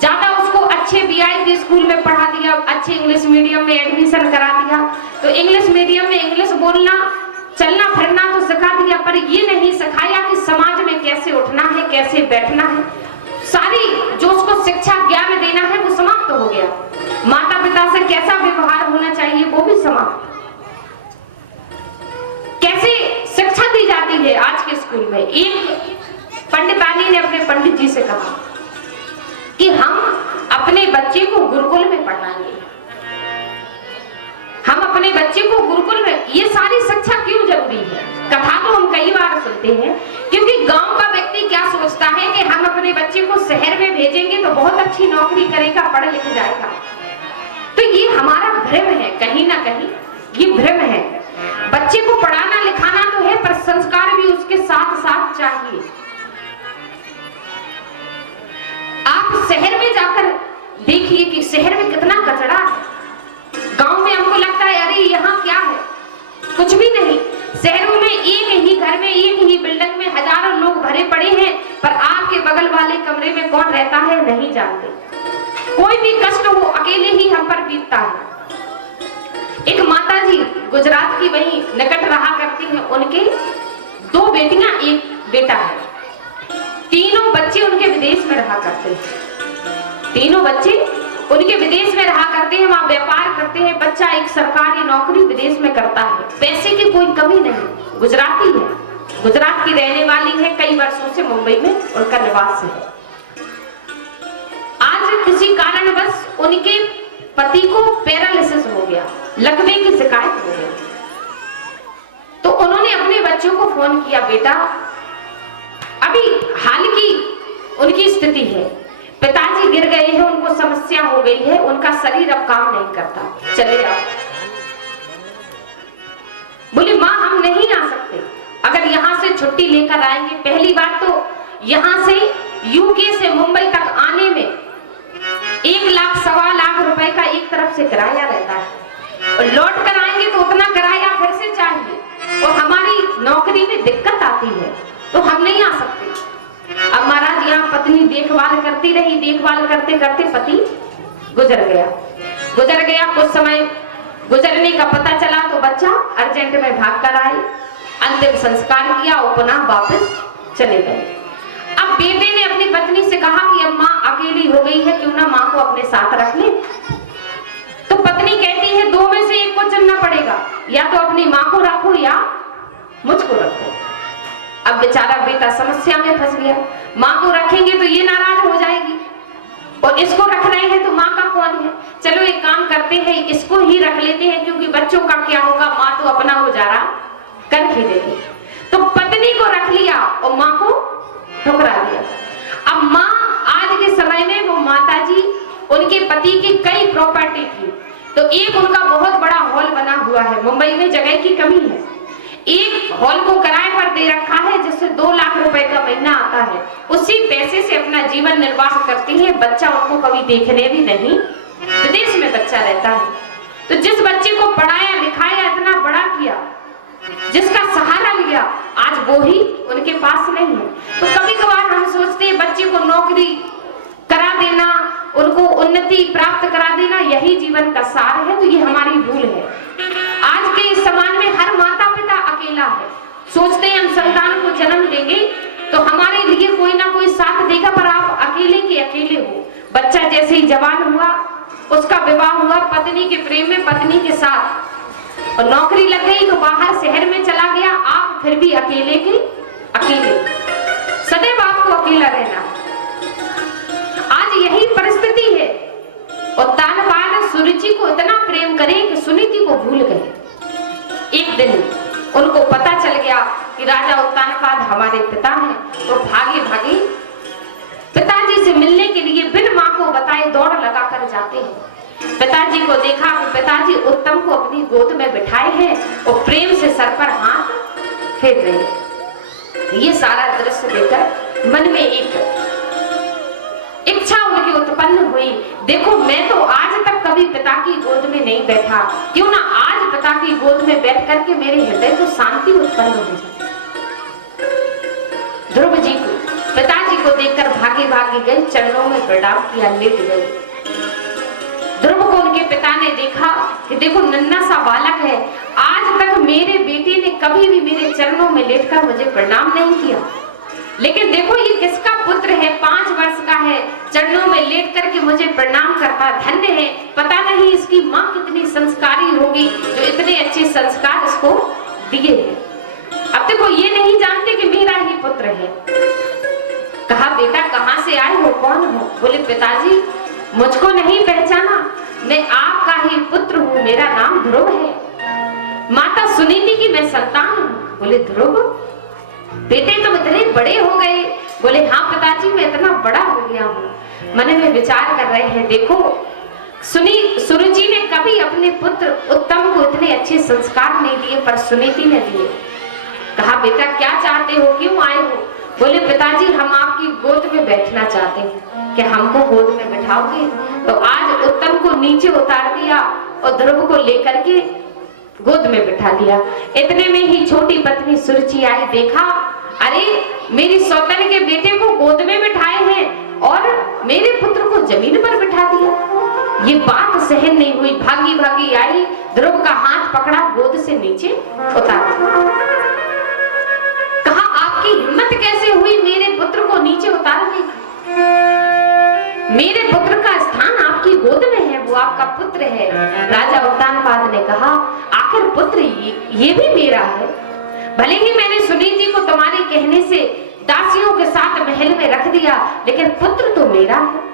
ज्यादा उसको अच्छे VIP स्कूल में पढ़ा दिया, अच्छे इंग्लिश मीडियम में एडमिशन करा दिया, तो इंग्लिश मीडियम में इंग्लिश बोलना चलना फिरना तो सिखा दिया, पर ये नहीं सिखाया कि समाज में कैसे उठना है, कैसे बैठना है। सारी जो उसको शिक्षा ज्ञान देना है वो समाप्त हो गया। माता पिता से कैसा व्यवहार होना चाहिए वो भी समाप्त। कैसे शिक्षा दी जाती है आज के स्कूल में? एक पंडितानी ने अपने पंडित जी से कहा कि हम अपने बच्चे को गुरुकुल में पढ़ाएंगे, हम अपने बच्चे को गुरुकुल में। ये सारी शिक्षा क्यों जरूरी है? कथा तो हम कई बार सुनते हैं, क्योंकि गांव का व्यक्ति क्या सोचता है कि हम अपने बच्चे को शहर में भेजेंगे तो बहुत अच्छी नौकरी करेगा, पढ़ लिख जाएगा। तो ये हमारा भ्रम है, कहीं ना कहीं ये भ्रम है। बच्चे को पढ़ाना लिखाना तो है, पर संस्कार भी उसके साथ साथ चाहिए। आप शहर में जाकर देखिए कि शहर में कितना कचरा है। गांव में हमको लगता है अरे यहाँ क्या है, कुछ भी नहीं। शहरों में एक ही घर में, एक ही बिल्डिंग में हजारों लोग भरे पड़े हैं, पर आपके बगल वाले कमरे में कौन रहता है नहीं जानते। कोई भी कष्ट हो अकेले ही हम पर बीतता है। एक माता जी गुजरात की वही निकट रहा करती हैं, उनके 2 बेटियां एक बेटा है, तीनों बच्चे उनके विदेश में रहा करते हैं। तीनों बच्चे उनके विदेश में रहा करते हैं, वहां व्यापार करते हैं। बच्चा एक सरकारी नौकरी विदेश में करता है, पैसे की कोई कमी नहीं, गुजराती है, गुजरात की रहने वाली है, कई वर्षों से मुंबई में उनका निवास है। आज किसी कारणवश उनके पति को पैरालिसिस हो गया, लकवे की शिकायत हो गई। तो उन्होंने अपने बच्चों को फोन किया, बेटा अभी हाल की उनकी स्थिति है, पिताजी गिर गए हैं, उनको समस्या हो गई है, उनका शरीर अब काम नहीं करता, चले आओ। बोले माँ हम नहीं आ सकते, अगर यहाँ से छुट्टी लेकर आएंगे। पहली बात तो यहाँ से यूके से मुंबई तक आने में 1 लाख सवा लाख रुपए का एक तरफ से किराया रहता है, और लौट कर आएंगे तो उतना किराया फिर से चाहिए, और हमारी नौकरी में दिक्कत आती है, तो हम नहीं आ सकते। अब महाराज यहाँ पत्नी देखभाल करती रही, देखभाल करते करते पति गुजर गया। कुछ समय गुजरने का पता चला तो बच्चा अर्जेंट में भाग कर आई, अंतिम संस्कार किया और पुनः वापस चले गए। अब बेटे ने अपनी पत्नी से कहा कि अब माँ अकेली हो गई है, क्यों ना माँ को अपने साथ रख ले। तो पत्नी कहती है दो में से एक को चुनना पड़ेगा, या तो अपनी माँ को रखो या मुझको रखो। अब बेचारा बेटा समस्या में फंस गया, माँ को रखेंगे तो ये नाराज हो जाएगी और इसको रख रहे हैं तो माँ का कौन है। चलो एक काम करते हैं, इसको ही रख लेते हैं, क्योंकि बच्चों का क्या होगा, माँ तो अपना गुजारा कर ही देगी। तो पत्नी को रख लिया और माँ को ठुकरा दिया। अब माँ आज के समय में वो माता जी, उनके पति की कई प्रॉपर्टी थी, तो एक उनका बहुत बड़ा हॉल बना हुआ है। मुंबई में जगह की कमी है, एक हॉल को किराए पर दे रखा है, जिससे 2 लाख रुपए का महीना आता है। उसी पैसे से अपना जीवन निर्वाह करती है। बच्चा उनको कभी देखने भी नहीं, विदेश में बच्चा रहता है। तो जिस बच्चे को पढ़ाया लिखाया, इतना बड़ा किया, जिसका सहारा लिया, आज वो ही उनके पास नहीं है। तो कभी कभार हम सोचते हैं बच्चे को नौकरी करा देना, उनको उन्नति प्राप्त करा देना, यही जीवन का सार है। तो ये हमारी भूल है। आज के इस समाज में हर माता पिता अकेला है। सोचते हैं हम संतान को जन्म देंगे तो हमारे लिए कोई ना कोई साथ देगा, पर आप अकेले के अकेले हो। बच्चा जैसे ही जवान हुआ, उसका विवाह हुआ पत्नी के प्रेम में, पत्नी के साथ, और नौकरी लग गई तो बाहर शहर में चला गया। आप फिर भी अकेले के अकेले, सदैव आपको अकेला रहना। आज यही परिस्थिति है। और तानपाद सुरुचि को इतना प्रेम करें कि सुनीति को भूल गए। एक दिन उनको पता चल गया कि राजा उत्तानपाद हमारे पिता हैं, तो भागे भागे पिताजी से मिलने के लिए बिन माँ को बताए दौड़ लगा कर जाते हैं। पिताजी को देखा कि पिताजी उत्तम को अपनी गोद में बिठाए हैं और प्रेम से सर पर हाथ फेर रहे हैं। ये सारा दृश्य देखकर मन में एक इच्छा उनकी उत्पन्न हुई, देखो मैं तो आज तक कभी पिता की गोद में नहीं बैठा, क्यों ना आज पिता की गोद में बैठ करके मेरे हृदय को शांति उत्पन्न हो जाए। ध्रुव जी को पिताजी को देखकर भागे भागे गए, चरणों में प्रणाम किया, लेट गए। ध्रुव को उनके पिता ने देखा कि देखो नन्हा सा बालक है, आज तक मेरे बेटे ने कभी भी मेरे चरणों में लेटकर मुझे प्रणाम नहीं किया, लेकिन देखो ये किसका पुत्र है, 5 वर्ष का है, चरणों में लेट करके मुझे प्रणाम करता, धन्य है। पता नहीं इसकी माँ कितनी संस्कारी होगी जो इतने अच्छे संस्कार इसको दिए हैं। अब देखो ये नहीं जानते कि मेरा ही पुत्र है। कहा बेटा कहाँ से आए हो, कौन हो? बोले पिताजी मुझको नहीं पहचाना, मैं आपका ही पुत्र हूँ, मेरा नाम ध्रुव है। माता सुनीति की मैं संतान हूँ। बोले ध्रुव बेटे तुम इतने बड़े हो गए? बोले हाँ पिताजी मैं इतना बड़ा हो गया हूँ। मन में विचार कर रहे हैं, देखो सुरुचि ने कभी अपने पुत्र उत्तम को इतने अच्छे संस्कार नहीं दिए, पर सुनीति ने दिए। कहा बेटा क्या चाहते हो, क्यों आए हो? बोले पिताजी हम आपकी गोद में बैठना चाहते हैं, क्या हमको गोद में बैठाओगे? तो आज उत्तम को नीचे उतार दिया और ध्रुव को लेकर के गोद में बिठा लिया। इतने में ही छोटी पत्नी सुरुचि आई, देखा अरे मेरी सौतन के बेटे को गोद में बिठाए हैं और मेरे पुत्र को जमीन पर बिठा दिया। ये बात सहन नहीं हुई, भागी भागी आई, ध्रुव का हाथ पकड़ा, गोद से नीचे उतार दिया। कहा आपकी हिम्मत कैसे हुई मेरे पुत्र को नीचे उतारने की? मेरे पुत्र का स्थान आपकी गोद में है, वो आपका पुत्र है। राजा उत्तानपाद ने कहा आखिर पुत्र ये भी मेरा है, भले ही मैंने सुनीति को तुम्हारे कहने से दासियों के साथ महल में रख दिया, लेकिन पुत्र तो मेरा है।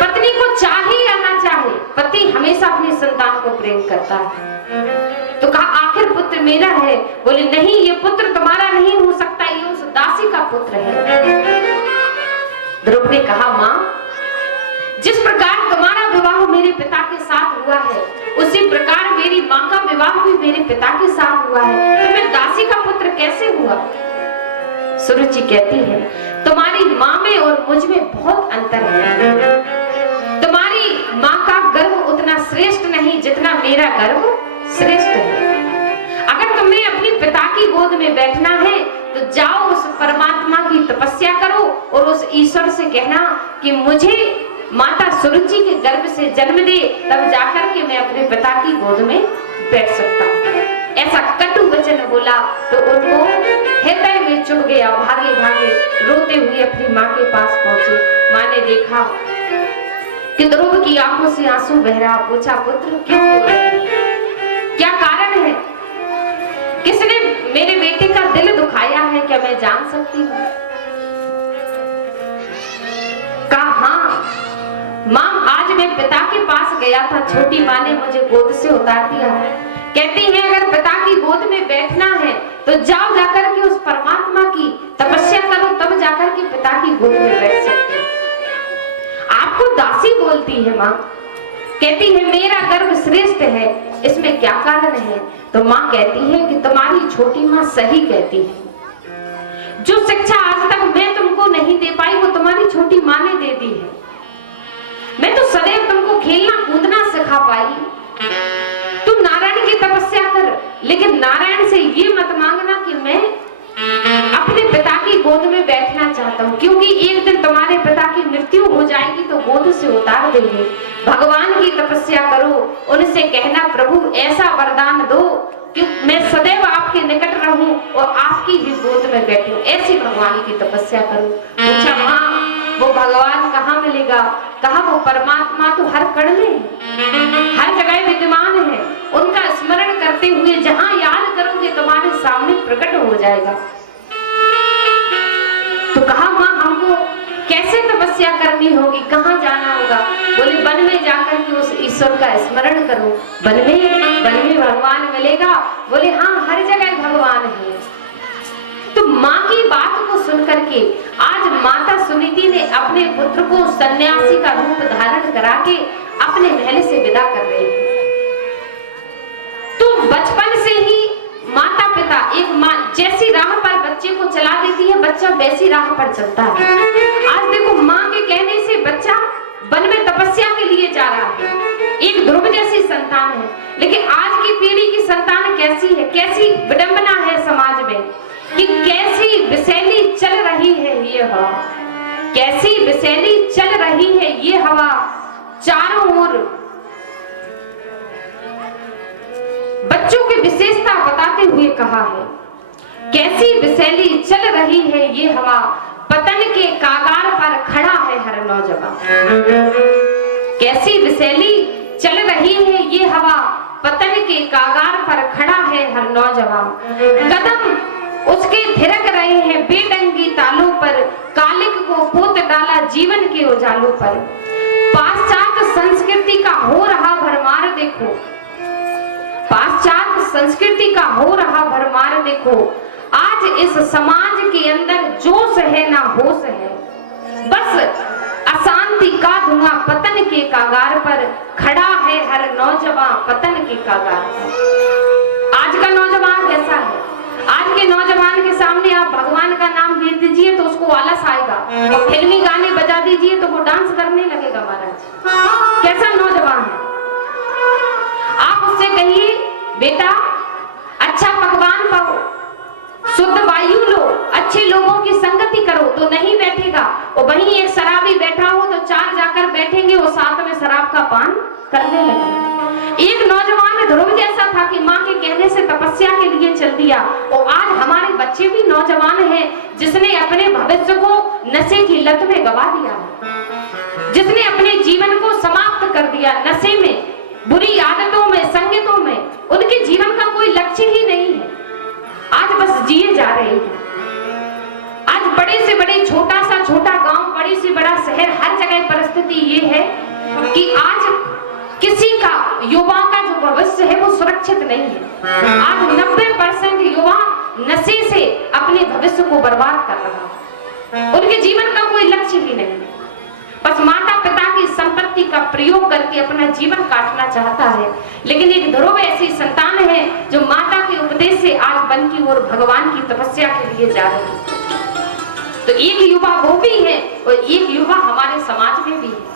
पत्नी को चाहे या ना चाहे, पति हमेशा अपनी संतान को प्रेम करता है। तो कहा आखिर पुत्र मेरा है। बोले नहीं ये पुत्र तुम्हारा नहीं हो सकता, ये उस दासी का पुत्र है। ध्रुव ने कहा माँ जिस प्रकार तुम्हारा विवाह मेरे पिता के साथ हुआ है, उसी प्रकार मेरी माँ का विवाह भी मेरे पिता के साथ हुआ है, तो मैं दासी का पुत्र कैसे हुआ? सुरुचि कहती है तुम्हारी माँ में और मुझ में बहुत अंतर है। तुम्हारी माँ का गर्भ उतना श्रेष्ठ नहीं जितना मेरा गर्भ श्रेष्ठ है। अगर तुम्हें अपने पिता की गोद में बैठना है तो जाओ उस परमात्मा की तपस्या करो और उस ईश्वर से कहना कि मुझे माता सुरुचि के गर्भ से जन्म दे, तब जाकर के मैं अपने पिता की गोद में बैठ सकता हूँ। ऐसा कटु वचन बोला तो उनको हृदय में चुभ गया। भागे भागे रोते हुए अपनी माँ के पास पहुंचे। माँ ने देखा कि ध्रुव की आंखों से आंसू बह रहा। पूछा, पुत्र क्यों रो रहे हैं? क्या कारण है? किसने मेरे बेटे का दिल दुखाया है? क्या मैं जान सकती हूँ? कहा, हाँ माँ, आज मैं पिता के पास गया था, छोटी माँ ने मुझे गोद से उतार दिया। कहती है अगर पिता की गोद में बैठना है तो जाओ जाकर के उस परमात्मा की तपस्या करो, तब जाकर के पिता की गोद में बैठ सकते हो। आपको दासी बोलती है माँ, कहती है मेरा गर्भ श्रेष्ठ है, इसमें क्या कारण है? तो माँ कहती है कि तुम्हारी छोटी माँ सही कहती है। जो शिक्षा आज तक मैं तुमको नहीं दे पाई वो तुम्हारी छोटी माँ ने दे दी है। मैं तो सदैव तुमको खेलना कूदना सिखा पाई। तुम नारायण की तपस्या कर, लेकिन नारायण से ये मत मांगना कि मैं अपने पिता की गोद में बैठना चाहता हूँ, क्योंकि एक दिन तुम्हारे पिता की मृत्यु हो जाएगी तो गोद से उतार देंगे। भगवान की तपस्या करो, उनसे कहना प्रभु ऐसा वरदान दो कि मैं सदैव आपके निकट रहूं और आपकी ही गोद में बैठूं। ऐसी भगवान की तपस्या करो। पूछा, माँ वो भगवान कहाँ मिलेगा? कहा, वो परमात्मा तो हर कण में है, हर जगह विद्यमान है। उनका स्मरण करते हुए जहां याद करोगे तुम्हारे सामने प्रकट हो जाएगा। तो कहा, माँ हमको कैसे तपस्या करनी होगी, कहाँ जाना होगा? बोले वन में जाकर के उस ईश्वर का स्मरण करो। वन में भगवान मिलेगा? बोले हाँ, हर जगह भगवान है। तो माँ की बात को सुनकर के आज माता सुनीति ने अपने पुत्र को सन्यासी का रूप धारण करा के अपने महल से विदा कर रहे हैं। तो बचपन से ही माता पिता, एक माँ जैसी राह पर बच्चे को चला देती है, बच्चा वैसी राह पर चलता है। आज देखो माँ के कहने से बच्चा वन में तपस्या के लिए जा रहा है, एक ध्रुव जैसी संतान है। लेकिन आज की पीढ़ी की संतान कैसी है, कैसी विडंबना है समाज में कि कैसी विषैली चल रही है ये हवा, कैसी विषैली चल रही है ये हवा। चारों ओर बच्चों की विशेषता बताते हुए कहा है, कैसी विषैली चल रही है ये हवा, पतन के कागार पर खड़ा है हर नौजवान। कैसी विषैली चल रही है ये हवा, पतन के कागार पर खड़ा है हर नौजवान। कदम उसके थिरक रहे हैं बेढंगी तालों पर, कालिक को पोत डाला जीवन के उजालों पर। पाश्चात्य संस्कृति का हो रहा भरमार देखो, पाश्चात्य संस्कृति का हो रहा भरमार देखो। आज इस समाज के अंदर जोश है ना होश है, बस अशांति का धुआं पतन के कागार पर खड़ा है हर नौजवान, पतन के कागार पर। आज का नौजवान कैसा है? आज के नौजवान के सामने आप भगवान का नाम ले दीजिए तो उसको आलस आएगा, और फिल्मी गाने बजा दीजिए तो वो डांस करने लगेगा। महाराज कैसा नौजवान है? आप उससे कहिए बेटा अच्छा पकवान पाओ, शुद्ध वायु लो, अच्छे लोगों की संगति करो, तो नहीं बैठेगा। और वहीं एक शराबी बैठा हो तो चार जाकर बैठेंगे, वो साथ में शराब का पान करने लगेगा। एक नौजवान ध्रुव जैसा था कि माँ के कहने से तपस्या के लिए चल दिया, और आज हमारे बच्चे भी नौजवान हैं जिसने अपने भविष्य को नशे की लत में गवा दिया है, जिसने अपने जीवन को समाप्त कर दिया नशे में, बुरी आदतों में, संगतों में। उनके जीवन का कोई लक्ष्य ही नहीं है, आज बस जिए जा रहे हैं। आज बड़े से बड़े छोटा सा छोटा गांव, बड़े से बड़ा शहर, हर जगह परिस्थिति ये है कि आज किसी का युवा का जो भविष्य है वो सुरक्षित नहीं है। आज 90% युवा नशे से अपने भविष्य को बर्बाद कर रहा है, उनके जीवन का कोई लक्ष्य ही नहीं है, बस माता पिता की संपत्ति का प्रयोग करके अपना जीवन काटना चाहता है। लेकिन एक ध्रुव ऐसी संतान है जो माता के उपदेश से आज वन की ओर भगवान की तपस्या के लिए जा रही है। तो एक युवा वो भी है और एक युवा हमारे समाज में भी है।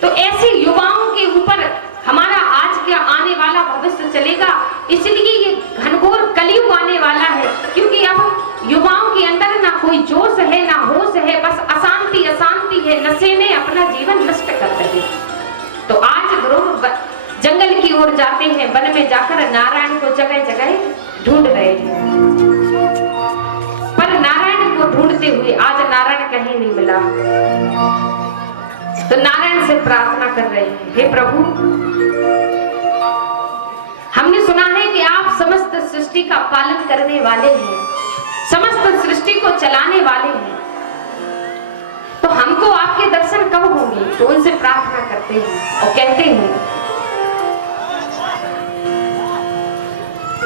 तो ऐसे युवाओं के ऊपर हमारा आज का आने वाला भविष्य चलेगा। इसलिए ये घनघोर कलयुग आने वाला है, क्योंकि अब युवाओं के अंदर ना कोई जोश है ना होश है, बस अशांति अशांति है। के नशे में अपना जीवन नष्ट कर रहे। तो आज ध्रुव जंगल की ओर जाते हैं, वन में जाकर नारायण को जगह जगह ढूंढ रहे हैं, पर नारायण को ढूंढते हुए आज नारायण कहीं नहीं मिला। तो नारायण से प्रार्थना कर रहे हैं, हे प्रभु, हमने सुना है कि आप समस्त सृष्टि का पालन करने वाले हैं, समस्त सृष्टि को चलाने वाले हैं, तो हमको आपके दर्शन कब होंगे? तो उनसे प्रार्थना करते हैं और कहते हैं,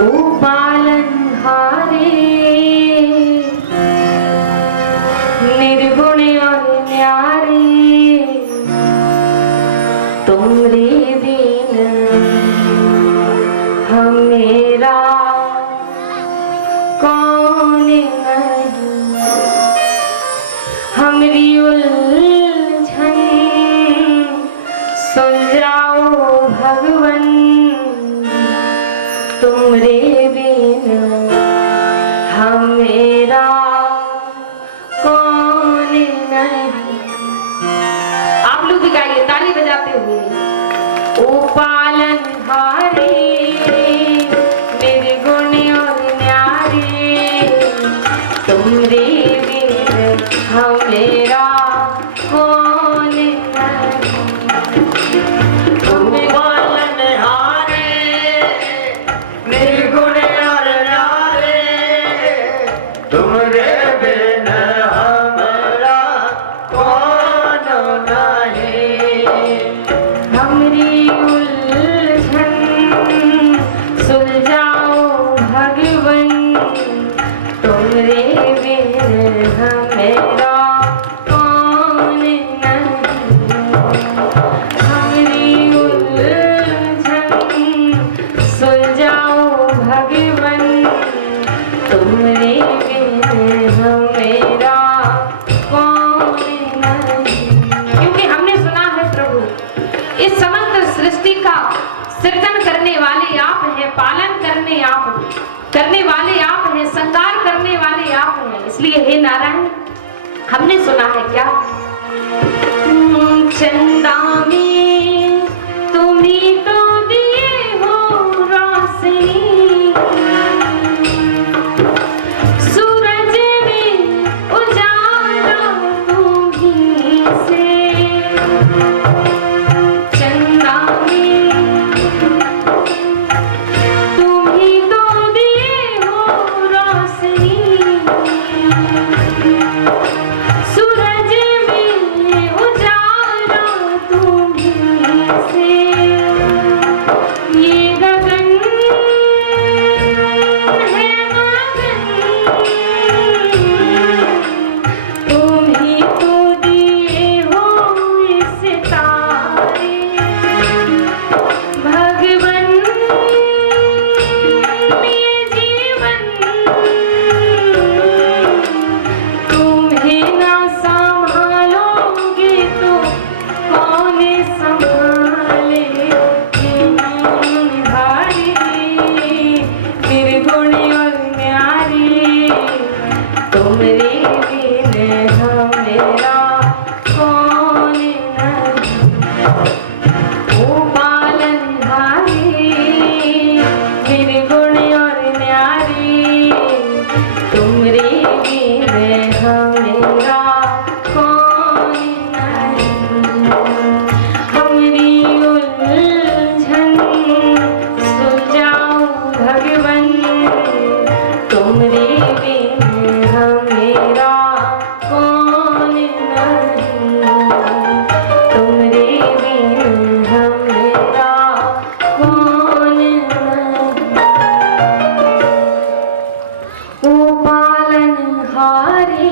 ओ पालनहारे निर्गुण और न्यारे, तुमरे बिन हमेरा कौन नहीं, हमरी उलझन सुलझाओ भगवन, तुमरे बिन हमेरा कौन नहीं। आप लोग भी गाइए ताली बजाते हुए, ओ पालनहारे निर्गुण और न्यारे, तुमरे बिन हमेरा कौन नहीं। सृजन करने वाले आप हैं, पालन करने वाले आप हैं, संगार करने वाले आप हैं। इसलिए हे नारायण, हमने सुना है क्या, चंदा में तुम्ही तो दिए हो रोशनी, सूरज में उजाला तुम्ही से, चंदा में तुम्ही तो दिए हो रोशनी, सूरज में उजाला तुम्ही से, ये गगन है मगन, तुम्ही तो दिए हो इस तारे, भगवन ये जीवन तुम्हें ना संभालोगे तो कौन संभाले, भारी निर्गुण और न्यारी, तुमरे बिन हमेरा कौन नहीं। ओ पालनहारे निर्गुण और न्यारी, तुमरे बिन हमेरा कौन नहीं, हमरी उलझन सुलझाओ भगवन, तुमरे बिन हमेरा कौन नहीं, तुमरे बिन हमेरा कौन नहीं। ओ पालनहारे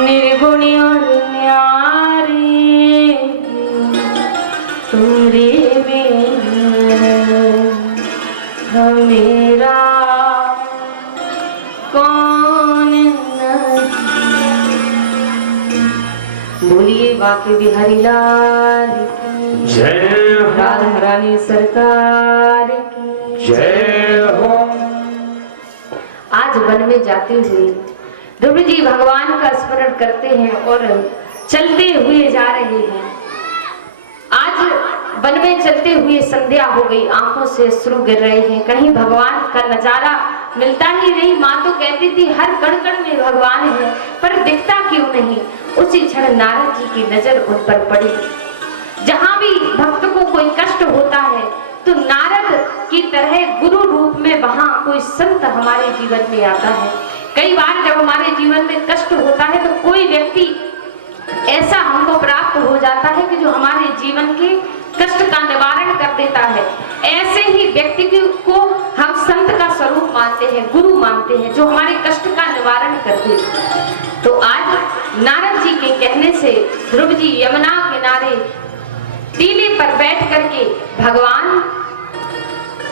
निर्गुण और न्यारे, तुमरे बिन हमेरा कौन नहीं। बोलिए बाके बिहारी लाल की जय हो, राधा रानी सरकार की जय हो। आज वन में जाते हुए ध्रुव जी भगवान का स्मरण करते हैं और चलते हुए जा रहे हैं। आज वन में चलते हुए संध्या हो गई, आंखों से अश्रु गिर रहे हैं, कहीं भगवान का नजारा मिलता ही नहीं। माँ तो कहती थी हर कण कण में भगवान है, पर दिखता क्यों नहीं। उसी क्षण नारद जी की नजर उन पर पड़ी। जहां भी भक्त को कोई कष्ट होता है तो नारद की तरह गुरु रूप में वहां कोई संत हमारे जीवन में आता है। कई बार जब हमारे जीवन में कष्ट होता है तो कोई व्यक्ति ऐसा हमको प्राप्त हो जाता है कि जो हमारे जीवन के कष्ट का निवारण कर देता है। ऐसे ही व्यक्ति को हम संत का स्वरूप मानते हैं, गुरु मानते हैं, जो हमारे कष्ट का निवारण कर दे। तो आज नारद जी के कहने से ध्रुव जी यमुना किनारे टीले पर बैठ करके भगवान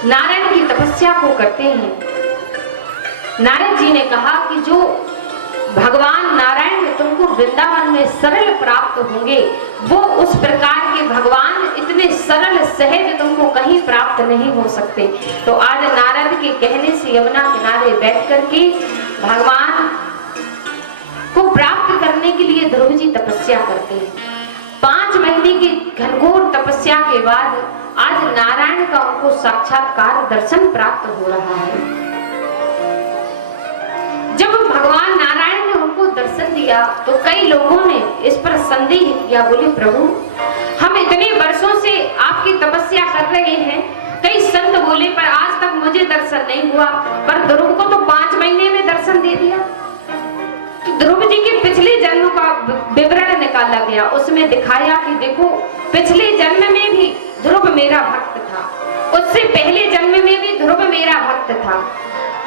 नारायण की तपस्या को करते हैं। नारद जी ने कहा कि जो भगवान नारायण तुमको वृंदावन में सरल प्राप्त होंगे, वो उस प्रकार के भगवान इतने सरल सहज तुमको कहीं प्राप्त नहीं हो सकते। तो आज नारद के कहने से यमुना किनारे बैठ करके भगवान को प्राप्त करने के लिए ध्रुव जी तपस्या करते हैं। 5 महीने की घनघोर तपस्या के बाद आज नारायण का उनको साक्षात्कार दर्शन प्राप्त हो रहा है। जब भगवान नारायण ने उनको दर्शन दिया तो कई लोगों ने इस पर संदेह किया, बोले प्रभु हम इतने वर्षों से आपकी तपस्या कर रहे हैं, कई संत बोले पर आज तक मुझे दर्शन नहीं हुआ, पर ध्रुव को तो 5 महीने में दर्शन दे दिया। तो ध्रुव जी के पिछले जन्म का विवरण निकाला गया, उसमें दिखाया कि देखो पिछले जन्म में भी ध्रुव मेरा भक्त था, उससे पहले जन्म में भी ध्रुव मेरा भक्त था,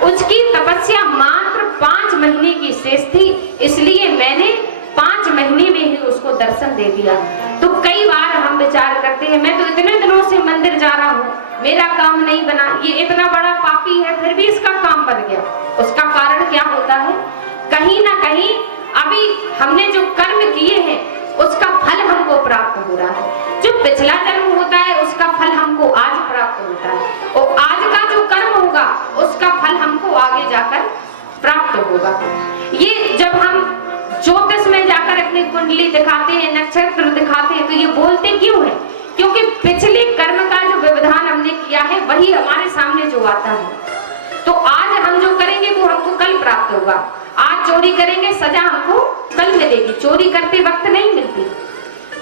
उसकी तपस्या मात्र 5 महीने की शेष थी, इसलिए मैंने 5 महीने में ही उसको दर्शन दे दिया। तो कई बार हम विचार करते हैं मैं तो इतने दिनों से मंदिर जा रहा हूँ, मेरा काम नहीं बना, ये इतना बड़ा पापी है फिर भी इसका काम बन गया। उसका कारण क्या होता है? कहीं ना कहीं अभी हमने जो कर्म किए हैं उसका फल हमको प्राप्त हो रहा है। जो पिछला जन्म होता है उसका फल हमको आज प्राप्त होता है, और आज का जो कर्म होगा उसका फल हमको आगे जाकर प्राप्त होगा। ये जब हम ज्योतिष में जाकर अपनी कुंडली दिखाते हैं, नक्षत्र दिखाते हैं, तो ये बोलते क्यों है? क्योंकि पिछले कर्म का जो व्यवधान हमने किया है वही हमारे सामने जो आता है। तो आज हम जो करेंगे वो हमको कल प्राप्त होगा। आज चोरी करेंगे, सजा हमको कल मिलेगी, चोरी करते वक्त नहीं मिलती।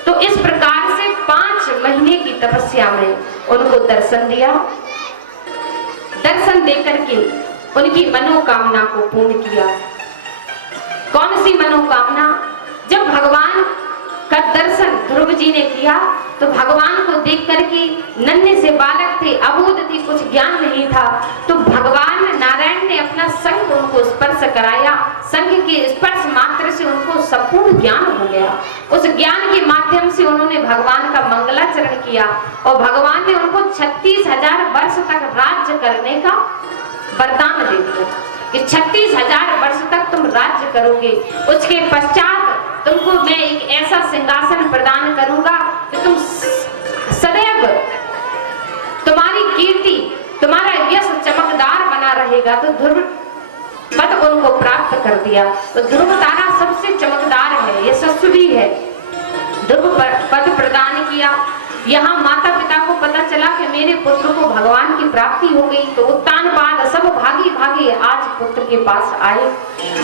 तो इस प्रकार से 5 महीने की तपस्या में उनको दर्शन दिया। दर्शन देकर के उनकी मनोकामना को पूर्ण किया। कौन सी मनोकामना? जब भगवान का दर्शन ध्रुव जी ने किया तो भगवान को देख करके नन्हे से बालक थे, अबोध थे, कुछ ज्ञान नहीं था, तो भगवान नारायण ने अपना संग उनको स्पर्श कराया। संग के स्पर्श मात्र से उनको संपूर्ण ज्ञान हो गया। उस ज्ञान के माध्यम से उन्होंने भगवान का मंगलाचरण किया और भगवान ने उनको 36,000 वर्ष तक राज्य करने का वरदान दे दिया कि 36,000 वर्ष तक तुम राज्य करोगे। उसके पश्चात तुमको मैं एक ऐसा सिंहासन प्रदान करूंगा कि तुम सदैव तुम्हारी कीर्ति, तुम्हारा यश चमकदार बना रहेगा। तो ध्रुव पद उनको प्राप्त कर दिया। तो ध्रुव तारा सबसे चमकदार है, यशस्वी है। ध्रुव पद प्रदान किया। यहाँ माता पिता को पता चला कि मेरे पुत्र को भगवान की प्राप्ति हो गई, तो उत्तानपाद सब भागी भागी आज पुत्र के पास आए।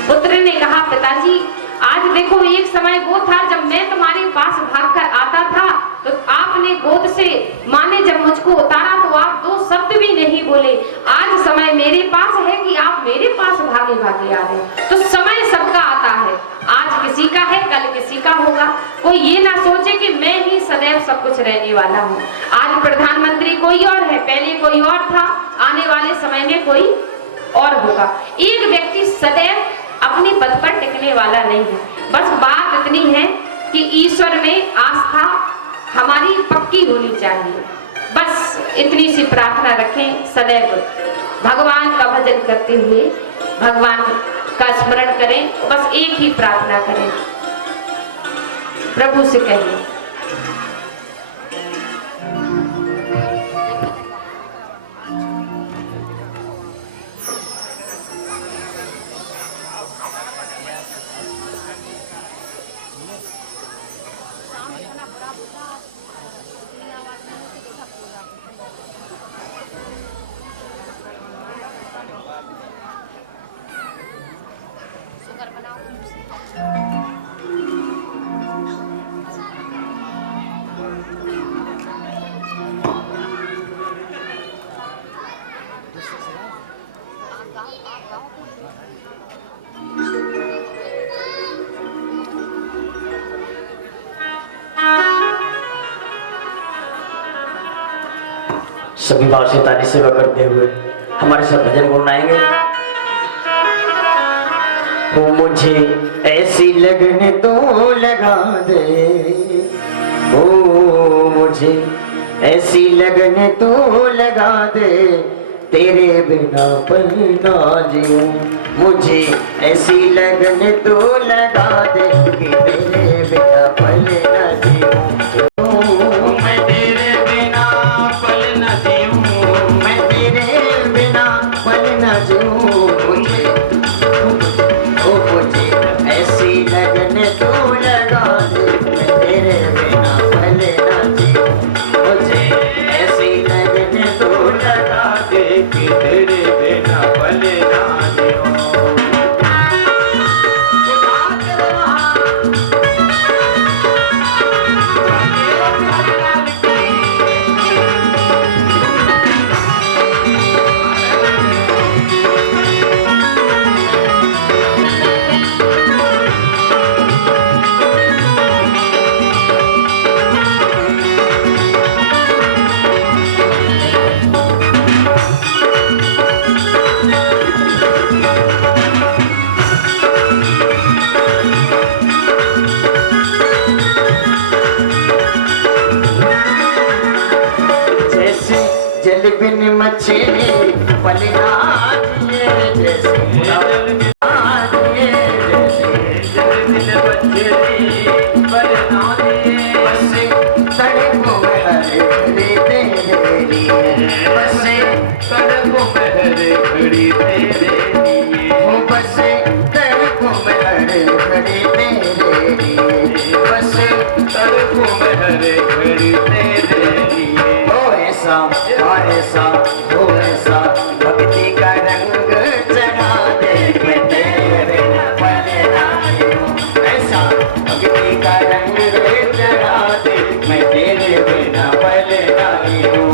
पुत्र ने कहा पिताजी आज देखो एक समय वो था जब मैं तुम्हारे पास भागकर आता था, तो आपने गोद से माँ ने जब मुझको उतारा तो आप 2 शब्द भी नहीं बोले। आज समय मेरे पास है कि आप मेरे पास भागे भागे आ रहे। तो समय सबका आता है, आज किसी का है कल किसी का होगा। कोई ये ना सोचे कि मैं ही सदैव सब कुछ रहने वाला हूँ। आज प्रधानमंत्री कोई और है, पहले कोई और था, आने वाले समय में कोई और होगा। एक व्यक्ति सदैव अपने पद पर टिकने वाला नहीं है। बस बात इतनी है कि ईश्वर में आस्था हमारी पक्की होनी चाहिए। बस इतनी सी प्रार्थना रखें, सदैव भगवान का भजन करते हुए भगवान का स्मरण करें। बस एक ही प्रार्थना करें, प्रभु से कहिए सभी भाव से ताली सेवा करते हुए हमारे साथ भजन गुनगुनाएंगे। वो मुझे ऐसी लगन तो लगा दे, ओ मुझे ऐसी लगन तो लगा दे, तेरे बिना पल ना जीऊं। मुझे ऐसी लगन तो लगा दे कि तेरे बिना पल ना जीऊं। मैं तेरे बिना पल ना जीऊं, मैं तेरे बिना पल ना जीऊं। मुझे ऐसी लगन तो लगा दे, मैं तेरे बिना पल ना जीऊं। मुझे ऐसी लगन तो लगा दे कि तेरे बिना पल ना जीऊं। जल बिन मछली पल ना जिए, जैसे जल बिन मछली पल ना जिए। बस तड़को में हरे तेरे लिए, बस तड़को में हरे घड़ी तेरे लिए, हो बस तड़को में हरे घड़ी तेरे लिए, बस तड़को में हरे घड़ी तेरे लिए। ऐसा हो ऐसा भक्ति का रंग चढ़ा दे, मैं तेरे बिना पल ना जीऊं। ऐसा भक्ति का रंग चढ़ा दे, मैं तेरे बिना पल ना जीऊं।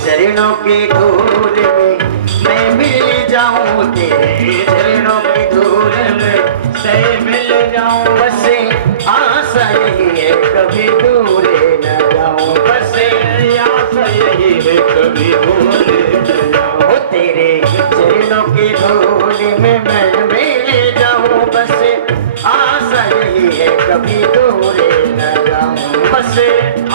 चरणों के धूल में मैं मिल जाऊं, तेरे चरणों के धूल में मैं मिल जाऊं। बस आशा यही है कभी दूर न जाऊं, बस आशा यही है कभी दूर न जाऊं। तेरे चरणों के धूल में मैं मिल जाऊं, बस आशा यही है कभी दूर न जाऊं, बस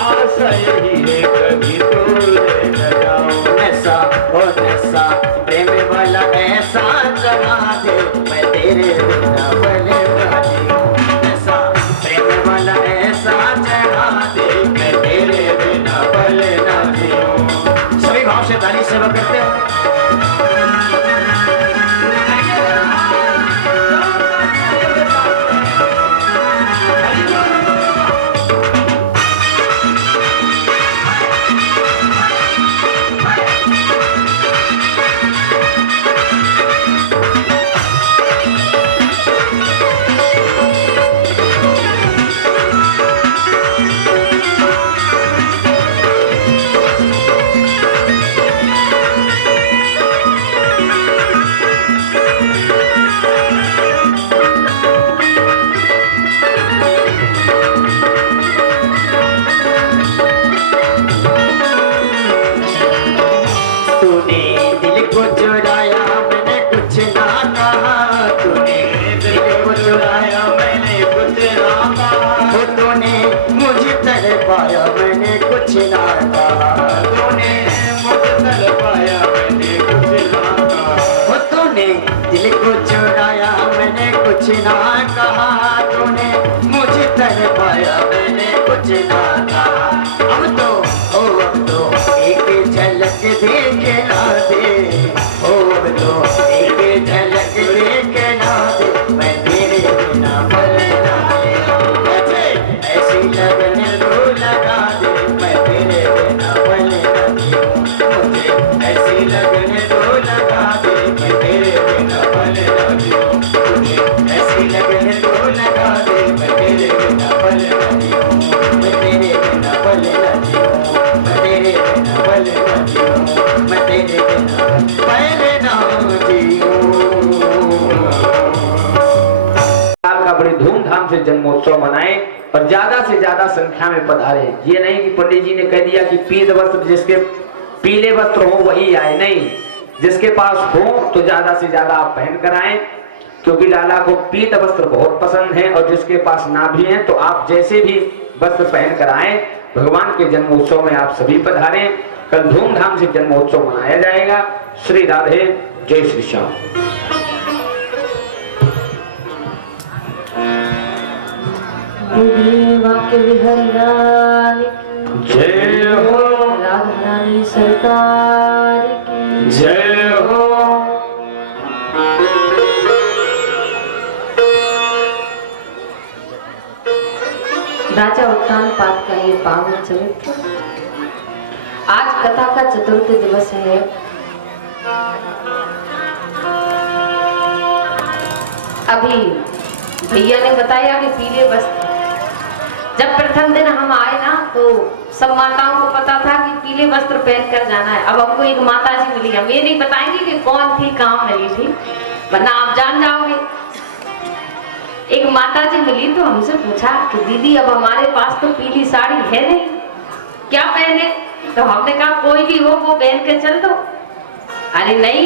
आशा यही है कभी दूर न जाऊं। ऐसा और ऐसा प्रेम वाला ऐसा जगा दे, मैं तेरे बिना पल ना जीऊं। ऐसा प्रेम वाला ऐसा जगा दे, मैं तेरे बिना पल ना जीऊं। सभी भाव से ताली सेवा करते हैं। पाया मैंने कुछ ना कहा, तूने मुझे तल पाया मैंने कुछ ना कहा। तूने दिल को चुराया मैंने कुछ ना कहा, तूने मुझे कर पाया मैंने कुछ ना कहा। अब तो एक झलक देखना दे, अब तो एक झलक देखना दे, मैं तेरे बिना पल ना ले। ऐसी लगन तो लगा दे, मैं तेरे बिना पल ना ले। मुझे ऐसी लगन तो लगा दे, मैं तेरे बिना पल ना ले। मुझे ऐसी लगन तो लगा दे, मैं तेरे बिना पल ना ले। मैं तेरे बिना पल ना ले। मैं तेरे बिना पल ना ले। मैं तेरे बिना पल ना साल का बड़ी धूमधाम से जन्मोत्सव मनाए और ज्यादा से ज्यादा संख्या में पधारे। ये नहीं कि पंडित जी ने कह दिया कि पीत वस्त्र, जिसके पीले वस्त्र हो वही आए, नहीं, जिसके पास हो तो ज्यादा से ज्यादा आप पहन कर आए, क्योंकि लाला को पीत वस्त्र बहुत पसंद है। और जिसके पास ना भी है तो आप जैसे भी वस्त्र पहन कर आए, भगवान के जन्मोत्सव में आप सभी पधारे। कल धूमधाम से जन्मोत्सव मनाया जाएगा। श्री राधे, जय श्री श्याम। वाक्य विहरी लाल की जय हो, राधा रानी सरकार की जय हो। राजा उत्तानपाद का ये पावन चरित्र। आज कथा का चतुर्थ दिवस है। अभी भैया ने बताया कि पीले वस्त्र, जब प्रथम दिन हम आए ना तो सब माताओं को पता था कि पीले वस्त्र पहन कर जाना है। अब हमको एक माता जी मिली, हम ये नहीं बताएंगे कि कौन थी, कहाँ मिली थी, वरना आप जान जाओगे। एक माता जी मिली तो हमसे पूछा कि दीदी अब हमारे पास तो पीली साड़ी है नहीं, क्या पहने? तो हमने कहा कोई भी हो वो पहन के चल दो। अरे नहीं,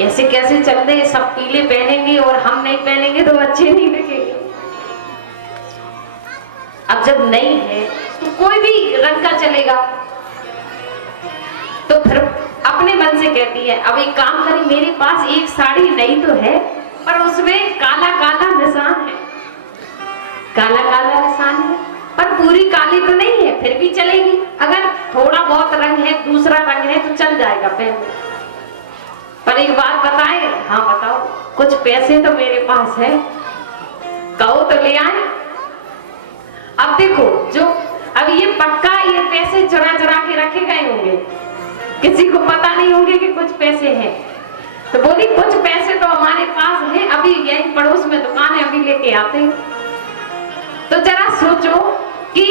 ऐसे कैसे चल दे, सब पीले पहनेंगे और हम नहीं पहनेंगे तो अच्छे नहीं दिखेंगे। अब जब नहीं है तो कोई भी रंग का चलेगा। तो फिर अपने मन से कहती है अब एक काम करें, मेरे पास एक साड़ी नहीं तो है पर उसमें काला काला निशान है, काला काला निशान है पर पूरी काली तो नहीं है, फिर भी चलेगी। अगर थोड़ा बहुत रंग है, दूसरा रंग है तो चल जाएगा पहन। पर एक बात बताए? हाँ बताओ। कुछ पैसे तो मेरे पास है, कहो तो ले आए। अब देखो, जो अब ये पक्का ये पैसे चुरा चुरा के रखे गए होंगे, किसी को पता नहीं होंगे कि कुछ पैसे हैं। तो बोली कुछ पैसे तो हमारे पास है, अभी यही पड़ोस में दुकान है, अभी लेके आते हैं। तो जरा सोचो कि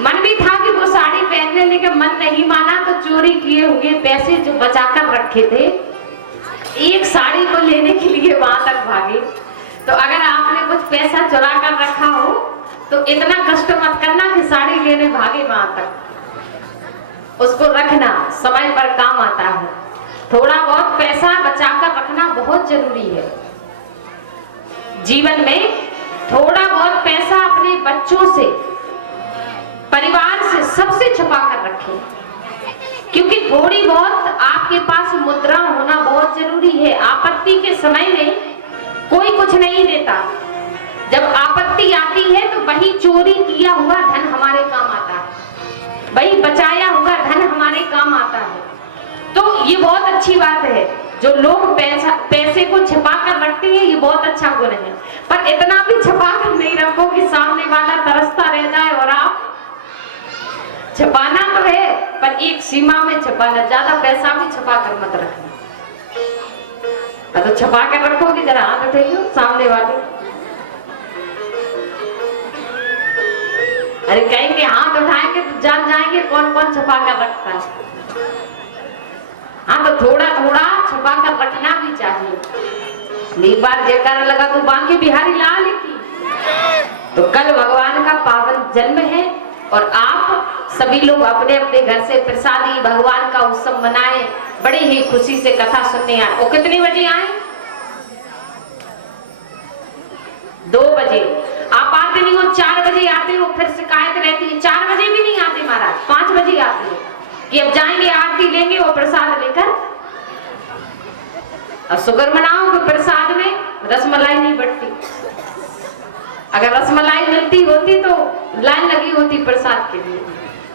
मन भी था कि वो साड़ी पहनने, लेकिन मन नहीं माना तो चोरी किए हुए पैसे जो बचाकर रखे थे, एक साड़ी को लेने के लिए वहां तक भागे। तो अगर आपने कुछ पैसा चुरा कर रखा हो तो इतना कष्ट मत करना कि साड़ी लेने भागे वहां तक। उसको रखना, समय पर काम आता है। थोड़ा बहुत पैसा बचाकर रखना बहुत जरूरी है जीवन में। थोड़ा बहुत पैसा अपने बच्चों से, परिवार से, सबसे छुपा कर रखें, क्योंकि थोड़ी बहुत आपके पास मुद्रा होना बहुत जरूरी है। आपत्ति के समय में कोई कुछ नहीं देता, जब आपत्ति आती है तो वही चोरी किया हुआ धन हमारे काम आता है, वही बचाया हुआ धन हमारे काम आता है। तो ये बहुत अच्छी बात है, जो लोग पैसे को छिपा कर रखते हैं, ये बहुत अच्छा गुण है। पर इतना भी छिपा कर नहीं रखो कि सामने वाला तरसता रह जाए। और आप छिपाना तो है पर एक सीमा में छिपाना, ज्यादा पैसा भी छिपा कर मत रखना। तो छिपा कर रखोगे, जरा हाथ उठाइए सामने वाले। अरे कहेंगे हाथ उठाएंगे तो जान जाएंगे कौन कौन छुपा कर रखता है। हाँ, तो थोड़ा थोड़ा छुपा कर रखना भी चाहिए। एक बार जयकारा लगा तो बांके बिहारी लाल की। तो कल भगवान का पावन जन्म है और आप सभी लोग अपने अपने घर से प्रसादी भगवान का उत्सव मनाए, बड़े ही खुशी से कथा सुनने आए। वो कितने बजे आए? 2 बजे। आप आते नहीं हो, 4 बजे आते हो, फिर शिकायत रहती है 4 बजे भी नहीं आते महाराज, 5 बजे आते हैं कि अब जाएंगे आरती लेंगे वो प्रसाद लेकर। अब शुगर मनाओ कि प्रसाद में रसमलाई नहीं बढ़ती। अगर रसमलाई मिलती होती तो लाइन लगी होती प्रसाद के लिए।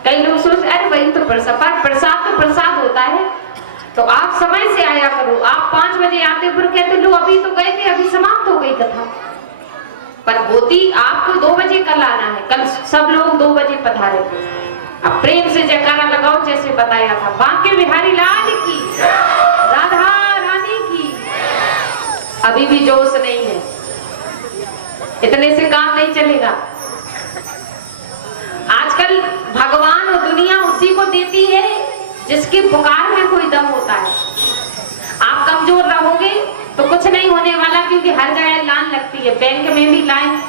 कई लोग सोचते अरे वही तो प्रसाद तो प्रसाद होता है, तो आप समय से आया करो। आप 5 बजे आते फिर कहते लो अभी तो गए थे, अभी समाप्त हो गई कथा। पर होती आपको 2 बजे कल आना है। कल सब लोग 2 बजे पधारे थे। अब प्रेम से जयकारा लगाओ जैसे बताया था। बांके बिहारी लाल की, राधा रानी की। अभी भी जोश नहीं है, इतने से काम नहीं चलेगा। आजकल भगवान और दुनिया उसी को देती है जिसकी पुकार में कोई दम होता है। आप कमजोर रहोगे तो कुछ नहीं होने वाला, क्योंकि हर जगह लाइन लगती है। बैंक में भी लाइन,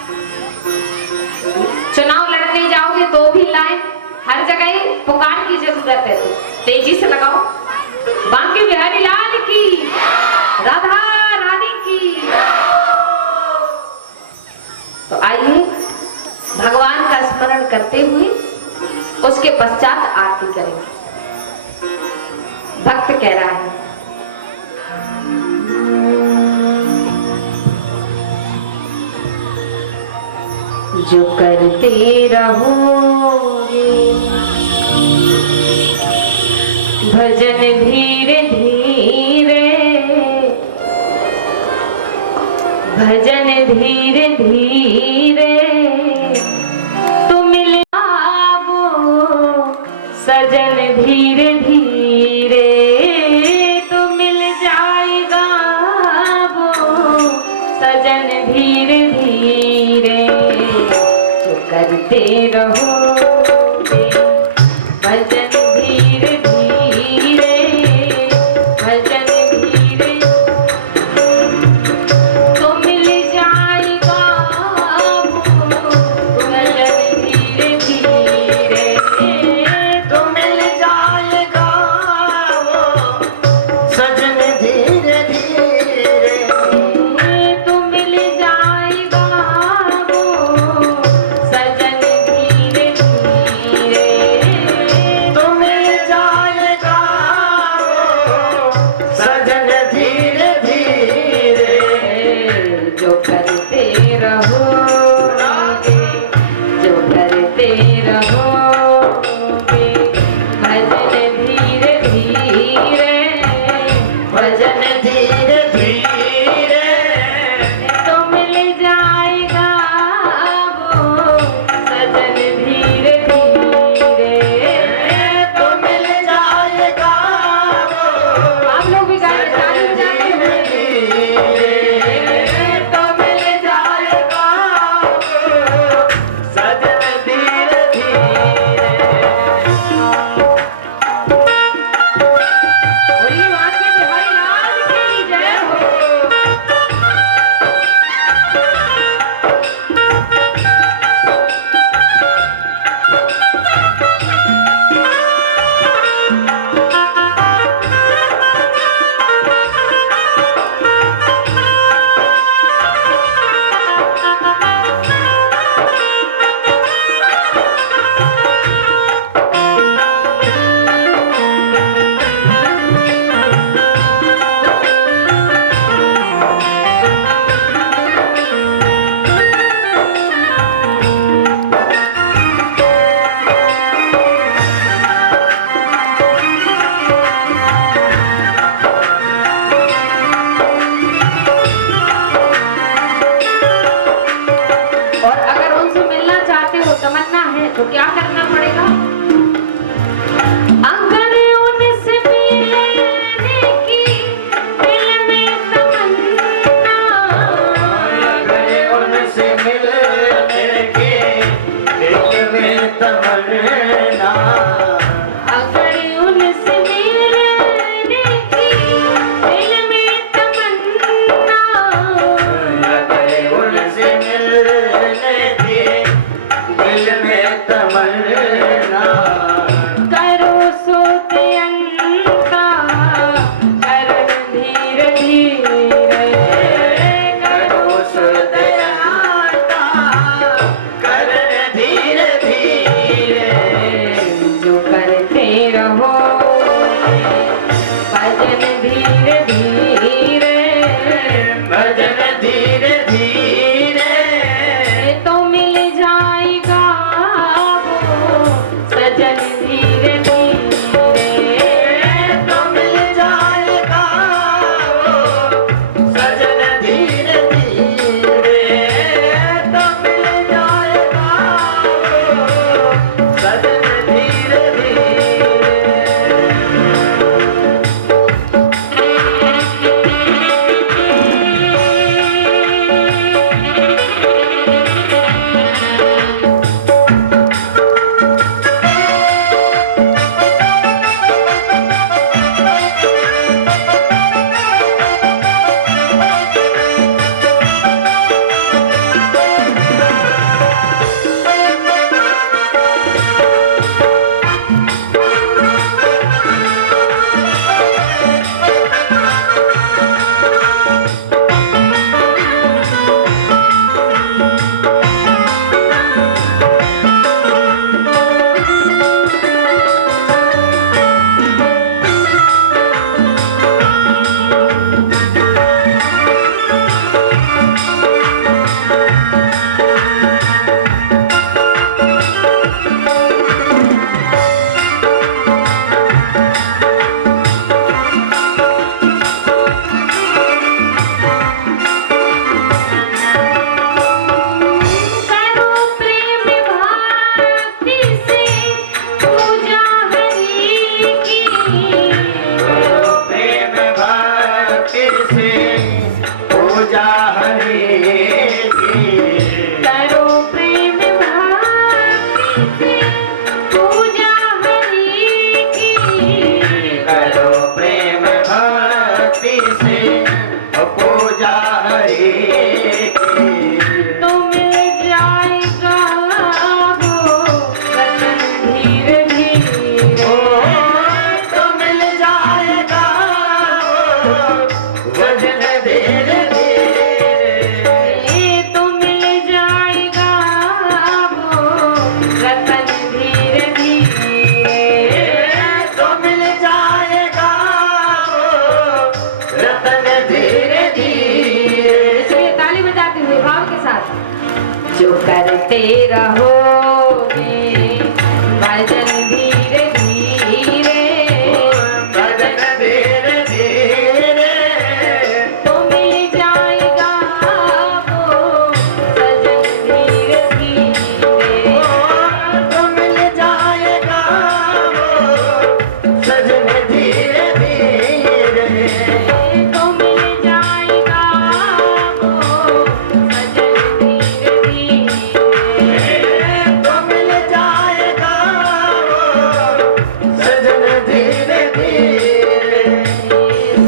चुनाव लड़ने जाओगे तो भी लाइन, हर जगह पुकार की जरूरत है। तो तेजी से लगाओ। बांके बिहारी लाल की, राधा रानी की। तो आइए भगवान का स्मरण करते हुए उसके पश्चात आरती करेंगे। भक्त कह रहा है, जो करते रहोगे भजन धीरे धीरे, भजन धीरे धीरे तो मिल जाओ सजन धीरे धीरे, तो मिल जाएगा वो सजन धीरे धीरे। जो करते रहोगे भजन धीरे धीरे, भजन धीरे तो मिल जाएगा वो भजन धीरे धीरे, तो मिल जाएगा वो सजन धीरे धीरे, तो मिल जाएगा वो सजन धीरे धीरे, तो मिल जाएगा वो सजन धीरे धीरे। जो करते रहोगे, जो करते रहोगे भजन धीरे धीरे, भजन धीरे धीरे, तो मिल जाएगा वो सजन धीरे धीरे, तो मिल जाएगा वो आप लोग भी गाना चालू हो जाते हैं। तो मिल जाएगा वो सजन धीरे धीरे। बोलिए बांके बिहारी लाल की जय हो। और अगर उनसे मिलना चाहते हो, तमन्ना है, तो क्या करना पड़ेगा? अगर उनसे मिलने की दिल में तमन्ना, अगर उनसे मिलने की दिल में तमन्ना, अगर उनसे मिलने की दिल में तमन्ना, अगर उनसे मिलने की दिल में तमन्ना, से पूजा हरि की, करो प्रेम भक्ति से पूजा हरि की। तो मिल जाएगा वो रतन धीरे धीरे, तो मिल जाएगा वजन धीरे धीरे, तो मिल जाएगा वो रतन धीरे धीरे, तो मिल जाएगा रतन धीरे धीरे। इसलिए ताली बजाते हुए भाव के साथ, जो करते रहोगे भजन धीरे धीरे, भजन धीरे धीरे, तो मिल जाएगा वो सजन धीरे धीरे, तो मिल जाएगा सजन धीरे धीरे, तो मिल जाएगा वो सजन धीरे धीरे, तो मिल जाएगा सजन धीरे धीरे,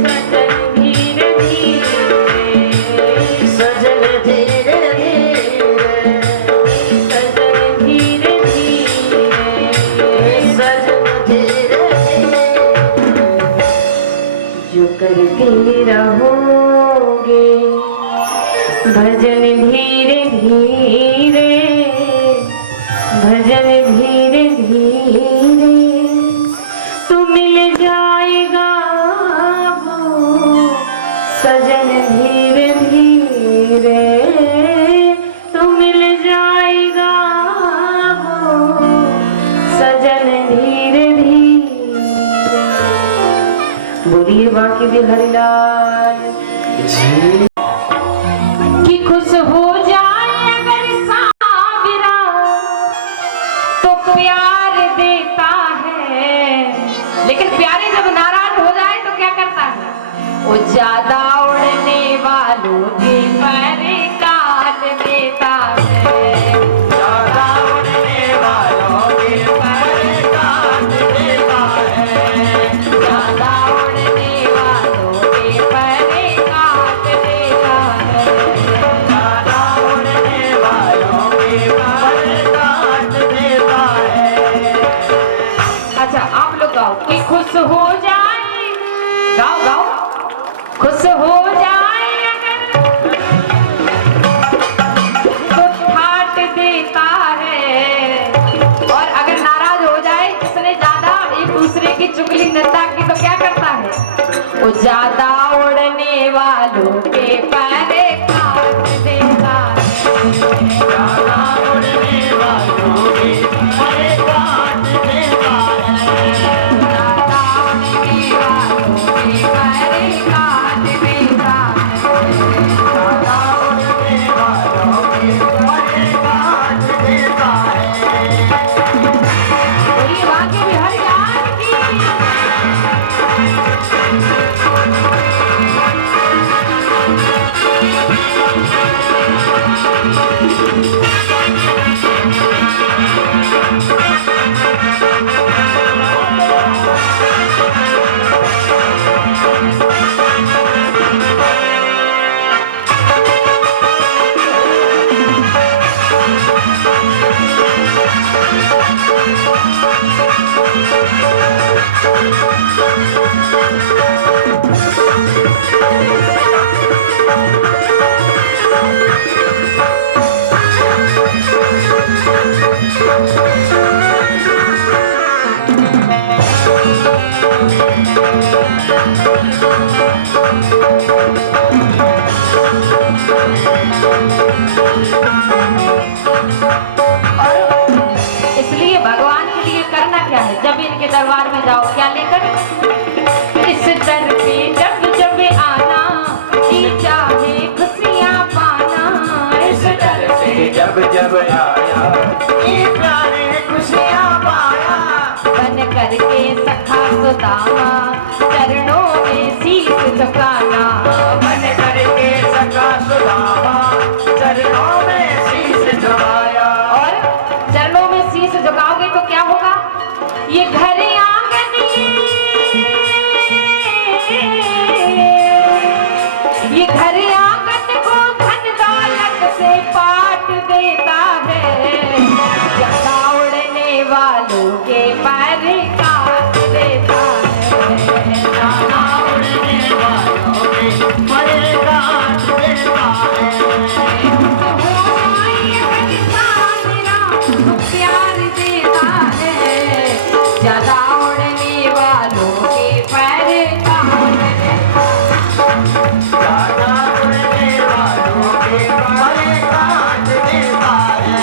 सजन धीरे धीरे, सजन धीरे धीरे, सजन धीरे धीरे, सजन धीरे धीरे। जो करते रहोगे भजन धीरे धीरे, भजन धीरे धीरे, तो मिल जाएगा वो सजन धीरे धीरे, तो मिल जाएगा वो सजन धीरे धीरे। बोलिए बाकी बिहारी लाल कि खुश हो जाए अगर साबिरा तो प्यार देता है, लेकिन प्यारे जब नाराज हो जाए तो क्या करता है, वो ज्यादा उड़ने वालों के पर काट देता है, ज्यादा उड़ने वालों के पर काट देता है, ज्यादा उड़ने वालों के पर काट देता है। ज्यादा उड़ने वालों के पर काट देता है। अच्छा आप लोग गाओ कि खुश हो जाए, गाओ गाओ, खुश हो जाए अगर तो ठाट देता है, और अगर नाराज हो जाए जिसने ज्यादा एक दूसरे की चुगली निंदा की तो क्या करता है, वो ज्यादा उड़ने वालों के पर काट देता है, ज्यादा उड़ने वालों के पर काट देता है, ज्यादा उड़ने वालों के पर काट देता है। ज्यादा उड़ने वालों के पर काट देता है। बोलिए बाकी बिहारी लाल की। इसलिए भगवान के लिए करना क्या है, जब इनके दरबार में जाओ क्या लेकर, इस दर पे जब जब आना की चाहे खुशियाँ पाना, इस दर पे जब जब आया ये प्यारे खुशियाँ पाया, बन करके सखा सुदामा चरणों में शीश झुकाना, बन करके सखा सुदामा चरणों में शीश झुकाया, और चरणों में शीश ये घर आंगन ये घर आंगन को धन दौलत से पाट देता है, ज्यादा उड़ने वालों के पर काट देता है, ज्यादा उड़ने वालों के पर काट देता है। प्यार देता है, ज्यादा उड़ने वालों के पैर काट देता है, ज्यादा उड़ने वालों के पैर काट देता है।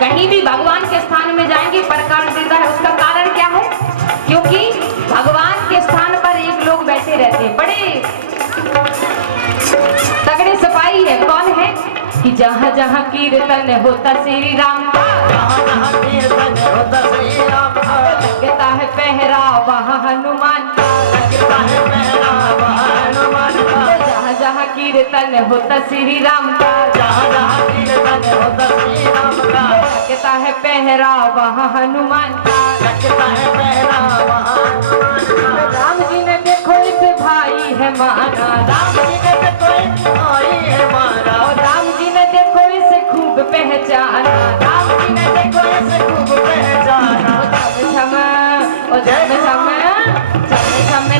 कहीं भी भगवान के स्थान में जाएंगे पर काट देता है। उसका कारण क्या है? क्योंकि भगवान के स्थान पर एक लोग बैठे रहते हैं, बड़े तगड़े सिपाही है। कौन है? कि जहाँ जहाँ कीर्तन होता श्री राम का, जहाँ जहाँ कीर्तन होता श्री राम का, लगता है पहरा वहाँ हनुमान का, लगता है पहरा वहाँ हनुमान का। जहाँ जहाँ कीर्तन होता श्री राम का, जहाँ जहाँ कीर्तन होता श्री राम का, लगता है पहरा वहाँ हनुमान का, लगता है पहरा वहाँ हनुमान का। राम जी ने देखो इस भाई है माना, राम जी ने देखो इस भाई है माना, राम जी ने देखो इसे खूब पहचाना, राम जी ने देखो इसे खूब पहचाना। ओ झम झम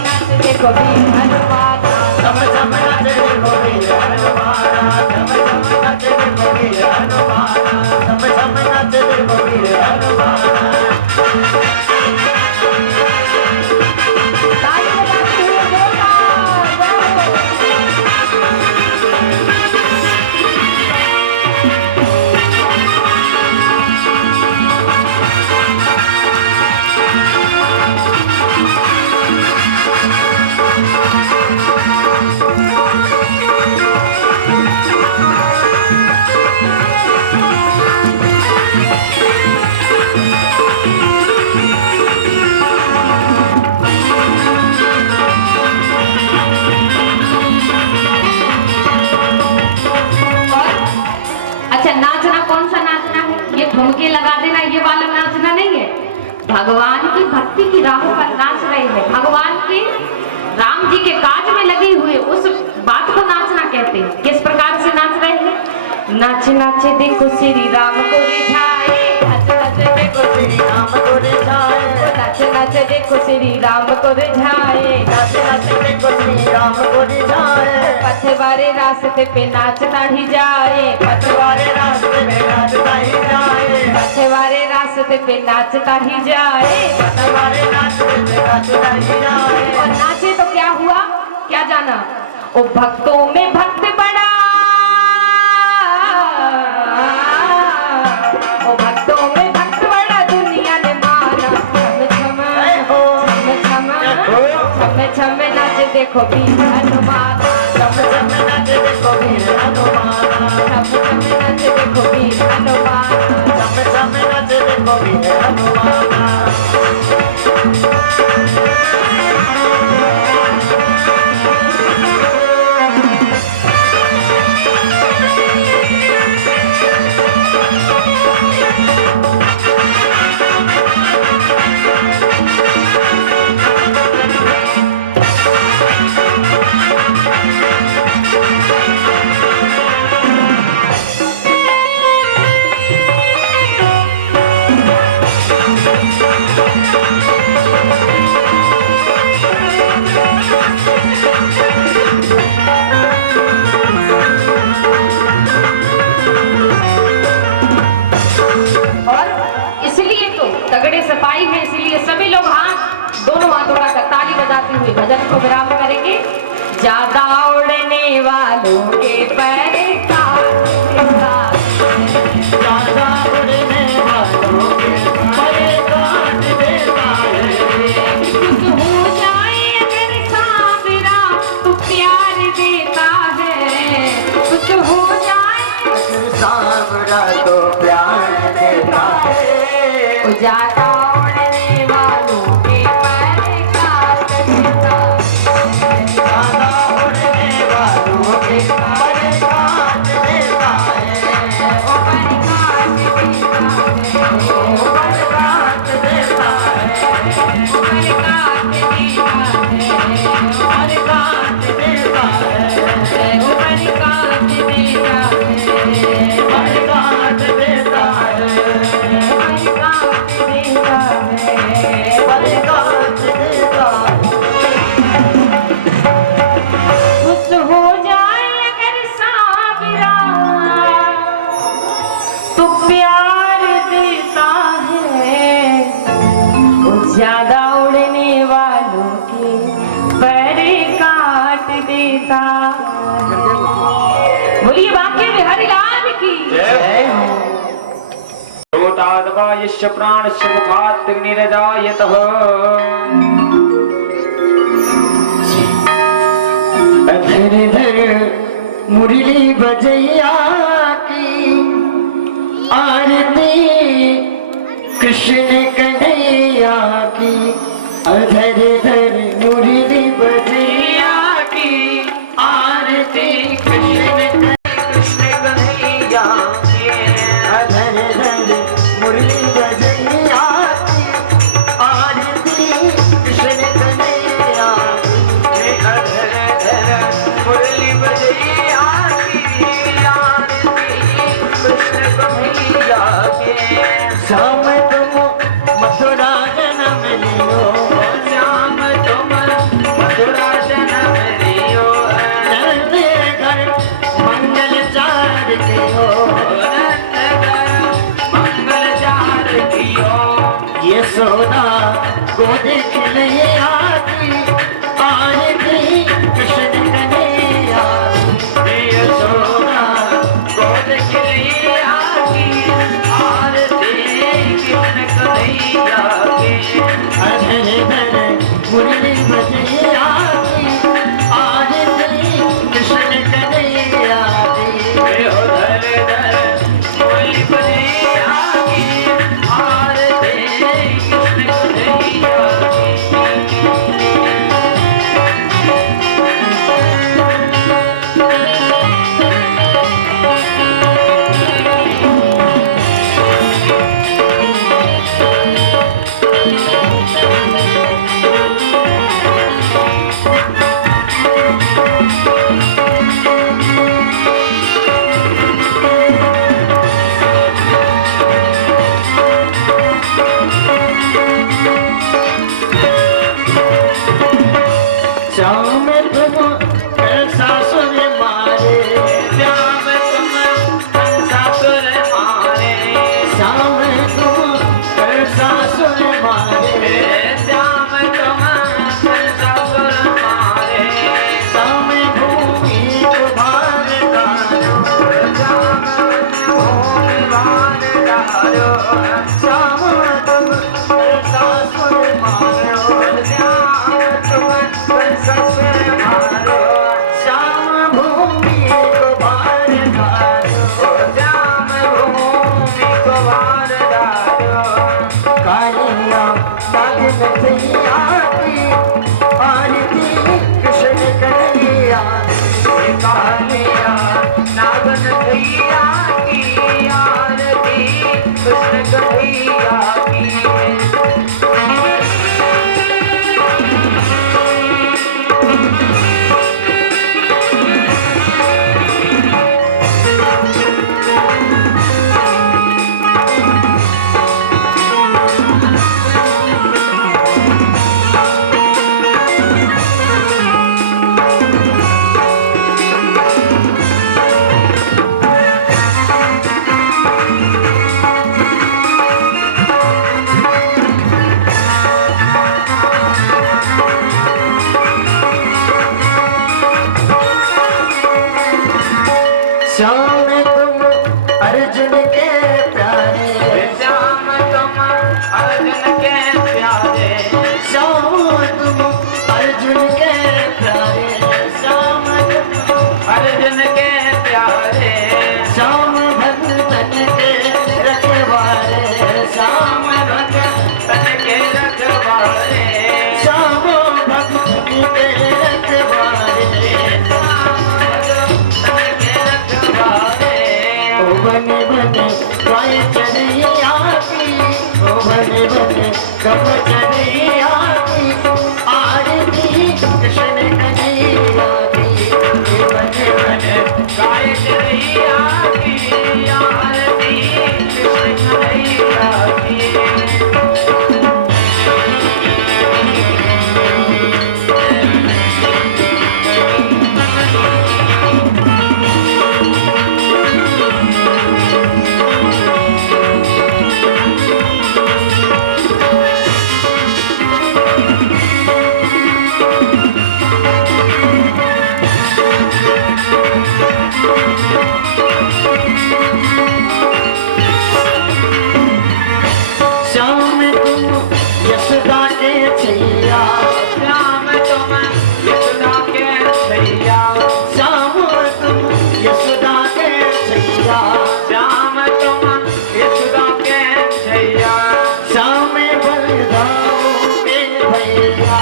नाच देखो वीर हनुमान, झम झम नाच देखो वीर हनुमान, झम झम नाच देखो वीर हनुमान, झम झम नाच देखो वीर हनुमान। ठुमके लगा देना ये वाला नाचना नहीं है। भगवान की भक्ति की राहों पर नाच रहे हैं, भगवान के राम जी के काज में लगे हुए उस बात को नाचना कहते हैं। किस प्रकार से नाच रहे हैं? नाच नाच देखो श्री राम को रिझाए, नाच नाच देखो श्री राम को रिझाए, नाच नाच देखो श्री राम को रिझाए, नाच नाच देखो श्री राम को रिझाए। पथवारे रास्ते पे नाचता ही जाए, पथवारे रास्ते पे नाचता ही जाए, पथवारे रास्ते पे नाचता ही जाए, पथवारे रास्ते पे नाचता ही जाए। और नाचे तो क्या हुआ? क्या जाना? ओ भक्तों में भक्त बड़ा, ओ भक्तों में भक्त बड़ा दुनिया ने माना। छम छम नाच देखो वीर हनुमान, छम छम नाच देखो वीर हनुमान, छम छम नाच देखो वीर हनुमान, छम छम नाच देखो वीर हनुमान। सिपाही है, इसलिए सभी लोग हाथ दोनों हाथ उठाकर ताली बजाते हुए भजन को विराम करेंगे। ज्यादा उड़ने वालों के पैर काट देता है, ज्यादा उड़ने वालों के पैर काट देता है। ज्यादा उड़ने वालों के पर काट देता ज्यादा उड़ने वालों के पर काट देता है ओ पर काट देता पर काट देता है पर काट देता पर काट देता है ओ पर काट देता पर काट देता है पर काट देता है खुश हो जाए अगर साबिरा तो प्यार देता है वो ज्यादा उड़ने वालों के पर काट देता। बोलिए वाक्य बिहारी लाल की श्रोताद्वा यस्य प्राणस्य मुखात् निरजायतः धर धर मुरली बजैया की आरती कृष्ण कन्हैया की धर धर मुरली बजैया की आरती कृष्ण कन्हैया की धर धर मुरली बजैया की आरती कृष्ण कन्हैया मुरली बजैया की आरती कृष्ण कन्हैया के श्याम तुम मथुरा जन्म लियो श्याम तुम मथुरा जन्म लियो नंद घर मंगल चार दियो मंगल चार दियो यशोदा गोद खिलैया की आरती कृष्ण कन्हैया यशोदा गोद खिलैया की आरती कृष्ण कन्हैया के धर धर मुरली बजैया की आरती कृष्ण कन्हैया की धर धर मुरली बजैया की आरती कृष्ण कन्हैया श्याम तुम सासुर मारे श्याम तुम सासुर मारे श्याम तुम सासुर मारे श्याम तुम सासुर मारे श्याम भूमि को भार डालो श्याम भूमि भार डालो श्याम तुम सासुर मारो श्याम तुम सासुर मारो श्याम भूमि को भार डालो श्याम भूमि को भार डालो कालिया सागन सैया की आरती कृष्ण कन्हैया कालिया नागन भैया की आरती कृष्ण कन्हैया की कब कन्हैया की आरती कृष्ण कन्हैया की मन मन गाय कन्हैया की आरती कृष्ण कन्हैया की। श्याम तुम यशोदा के छैया श्याम तुम यशोदा के छैया श्याम तुम यशोदा के छैया श्याम तुम यशोदा के छैया श्याम बलदाऊ के भैया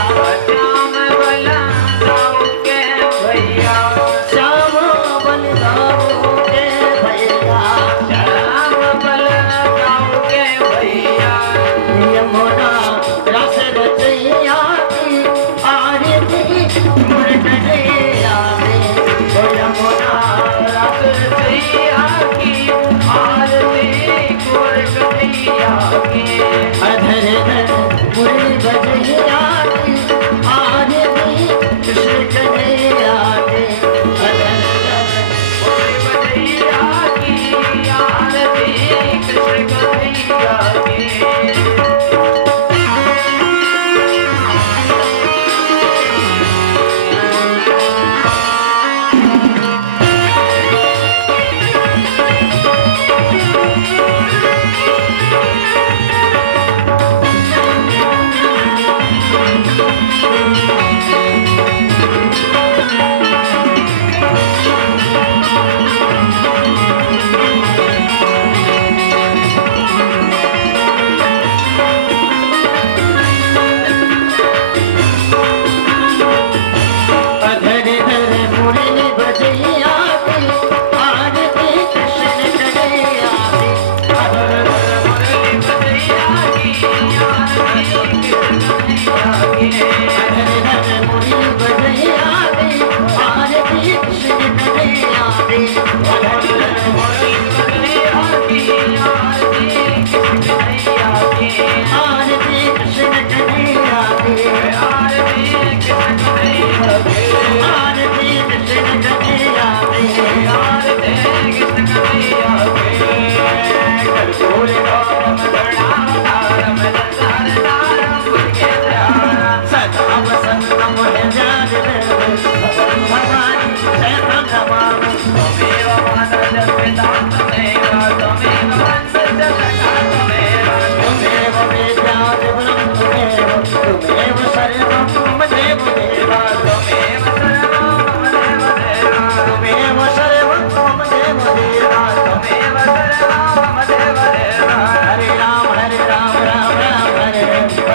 श्याम बलदाऊ के भैया श्याम बलदाऊ के भैया श्याम बलदाऊ के भैया। यमुना रस रचैया की आरती तुमर कन्हैया में ओ यमुना रस रचैया की आरती कुंवर कन्हैया की। अधर धर मुरली बजैया की आरती कृष्ण कन्हैया के अधर धर मुरली बजैया की आरती कृष्ण कन्हैया की। अधर धर मुरली बजैया की आरती कृष्ण कन्हैया की अधर धर मुरली बजैया की आरती कृष्ण कन्हैया की। अधर धर मुरली बजैया की आरती कृष्ण कन्हैया की अधर धर मुरली बजैया की आरती कृष्ण कन्हैया की। आरती कृष्ण कन्हैया की आरती कृष्ण कन्हैया की। आरती कृष्ण कन्हैया की आरती कृष्ण कन्हैया की। कर्पूर गौरम करुणावतारम दशहरतारम पुण्यश्यामम। सदा वसंतम ध्यान भगवान जय नमामि त्वमेव माता च पिता त्वमेव त्वमेव वंशः च सखा त्वमेव। त्वमेव वेद्या विपुलं त्वमेव त्वमेव सर्वं मम देव देव त्वमेव सर्वं मम देव देव। त्वमेव सर्वं मम देव देव त्वमेव सर्वं मम देव देव। हरे राम राम राम हरे हरे कृष्ण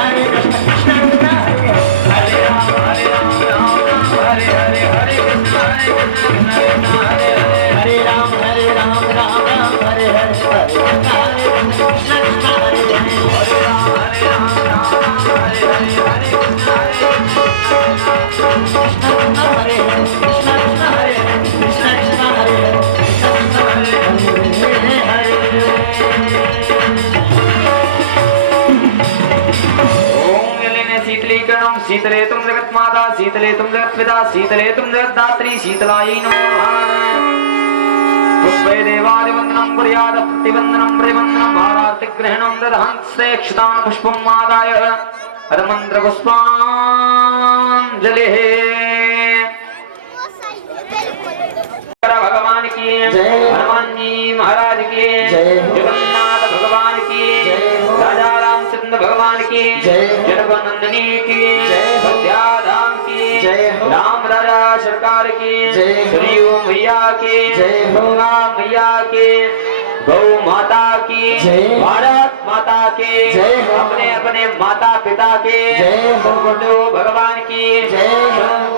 कृष्ण कृष्ण हरे हरे राम राम राम हरे हरे हरे कृष्ण कृष्ण कृष्ण हरे हरे। हरे राम राम राम हरे हरे कृष्ण कृष्ण कृष्ण हरे हरे हरे राम राम राम हरे हरे हरे कृष्ण हरे हरे कृष्ण कृष्ण हरे हरे कृष्ण कृष्ण हरे हरे कृष्ण कृष्ण हरे हरे ओम यलेने शीतलीकरणं शीतलेतुं जगन्माता शीतलेतुं जगत्पिता शीतलेतुं जगद्धात्री शीतलायै नमो नमः। पुष्पै देवादिवन्दनं कुर्यात् प्रतिवन्दनं प्रतिवन्दनं आरतिग्रहणं ददहन्ते क्षितान् पुष्पं मादाय अदमन्त्रपुष्पाञ्जलिः। भगवान की जय। हनुमान जी महाराज की जय। जगन्नाथ भगवान की जय। राजा रामचंद्र भगवान की जय। जनकनंदनी की जय। अयोध्याधाम की जय। राम राजा सरकार की जय। श्री ओम मैया की जय। गंगा मैया की गौ माता की जय। भारत माता की जय। अपने अपने माता पिता के जय। भगवान की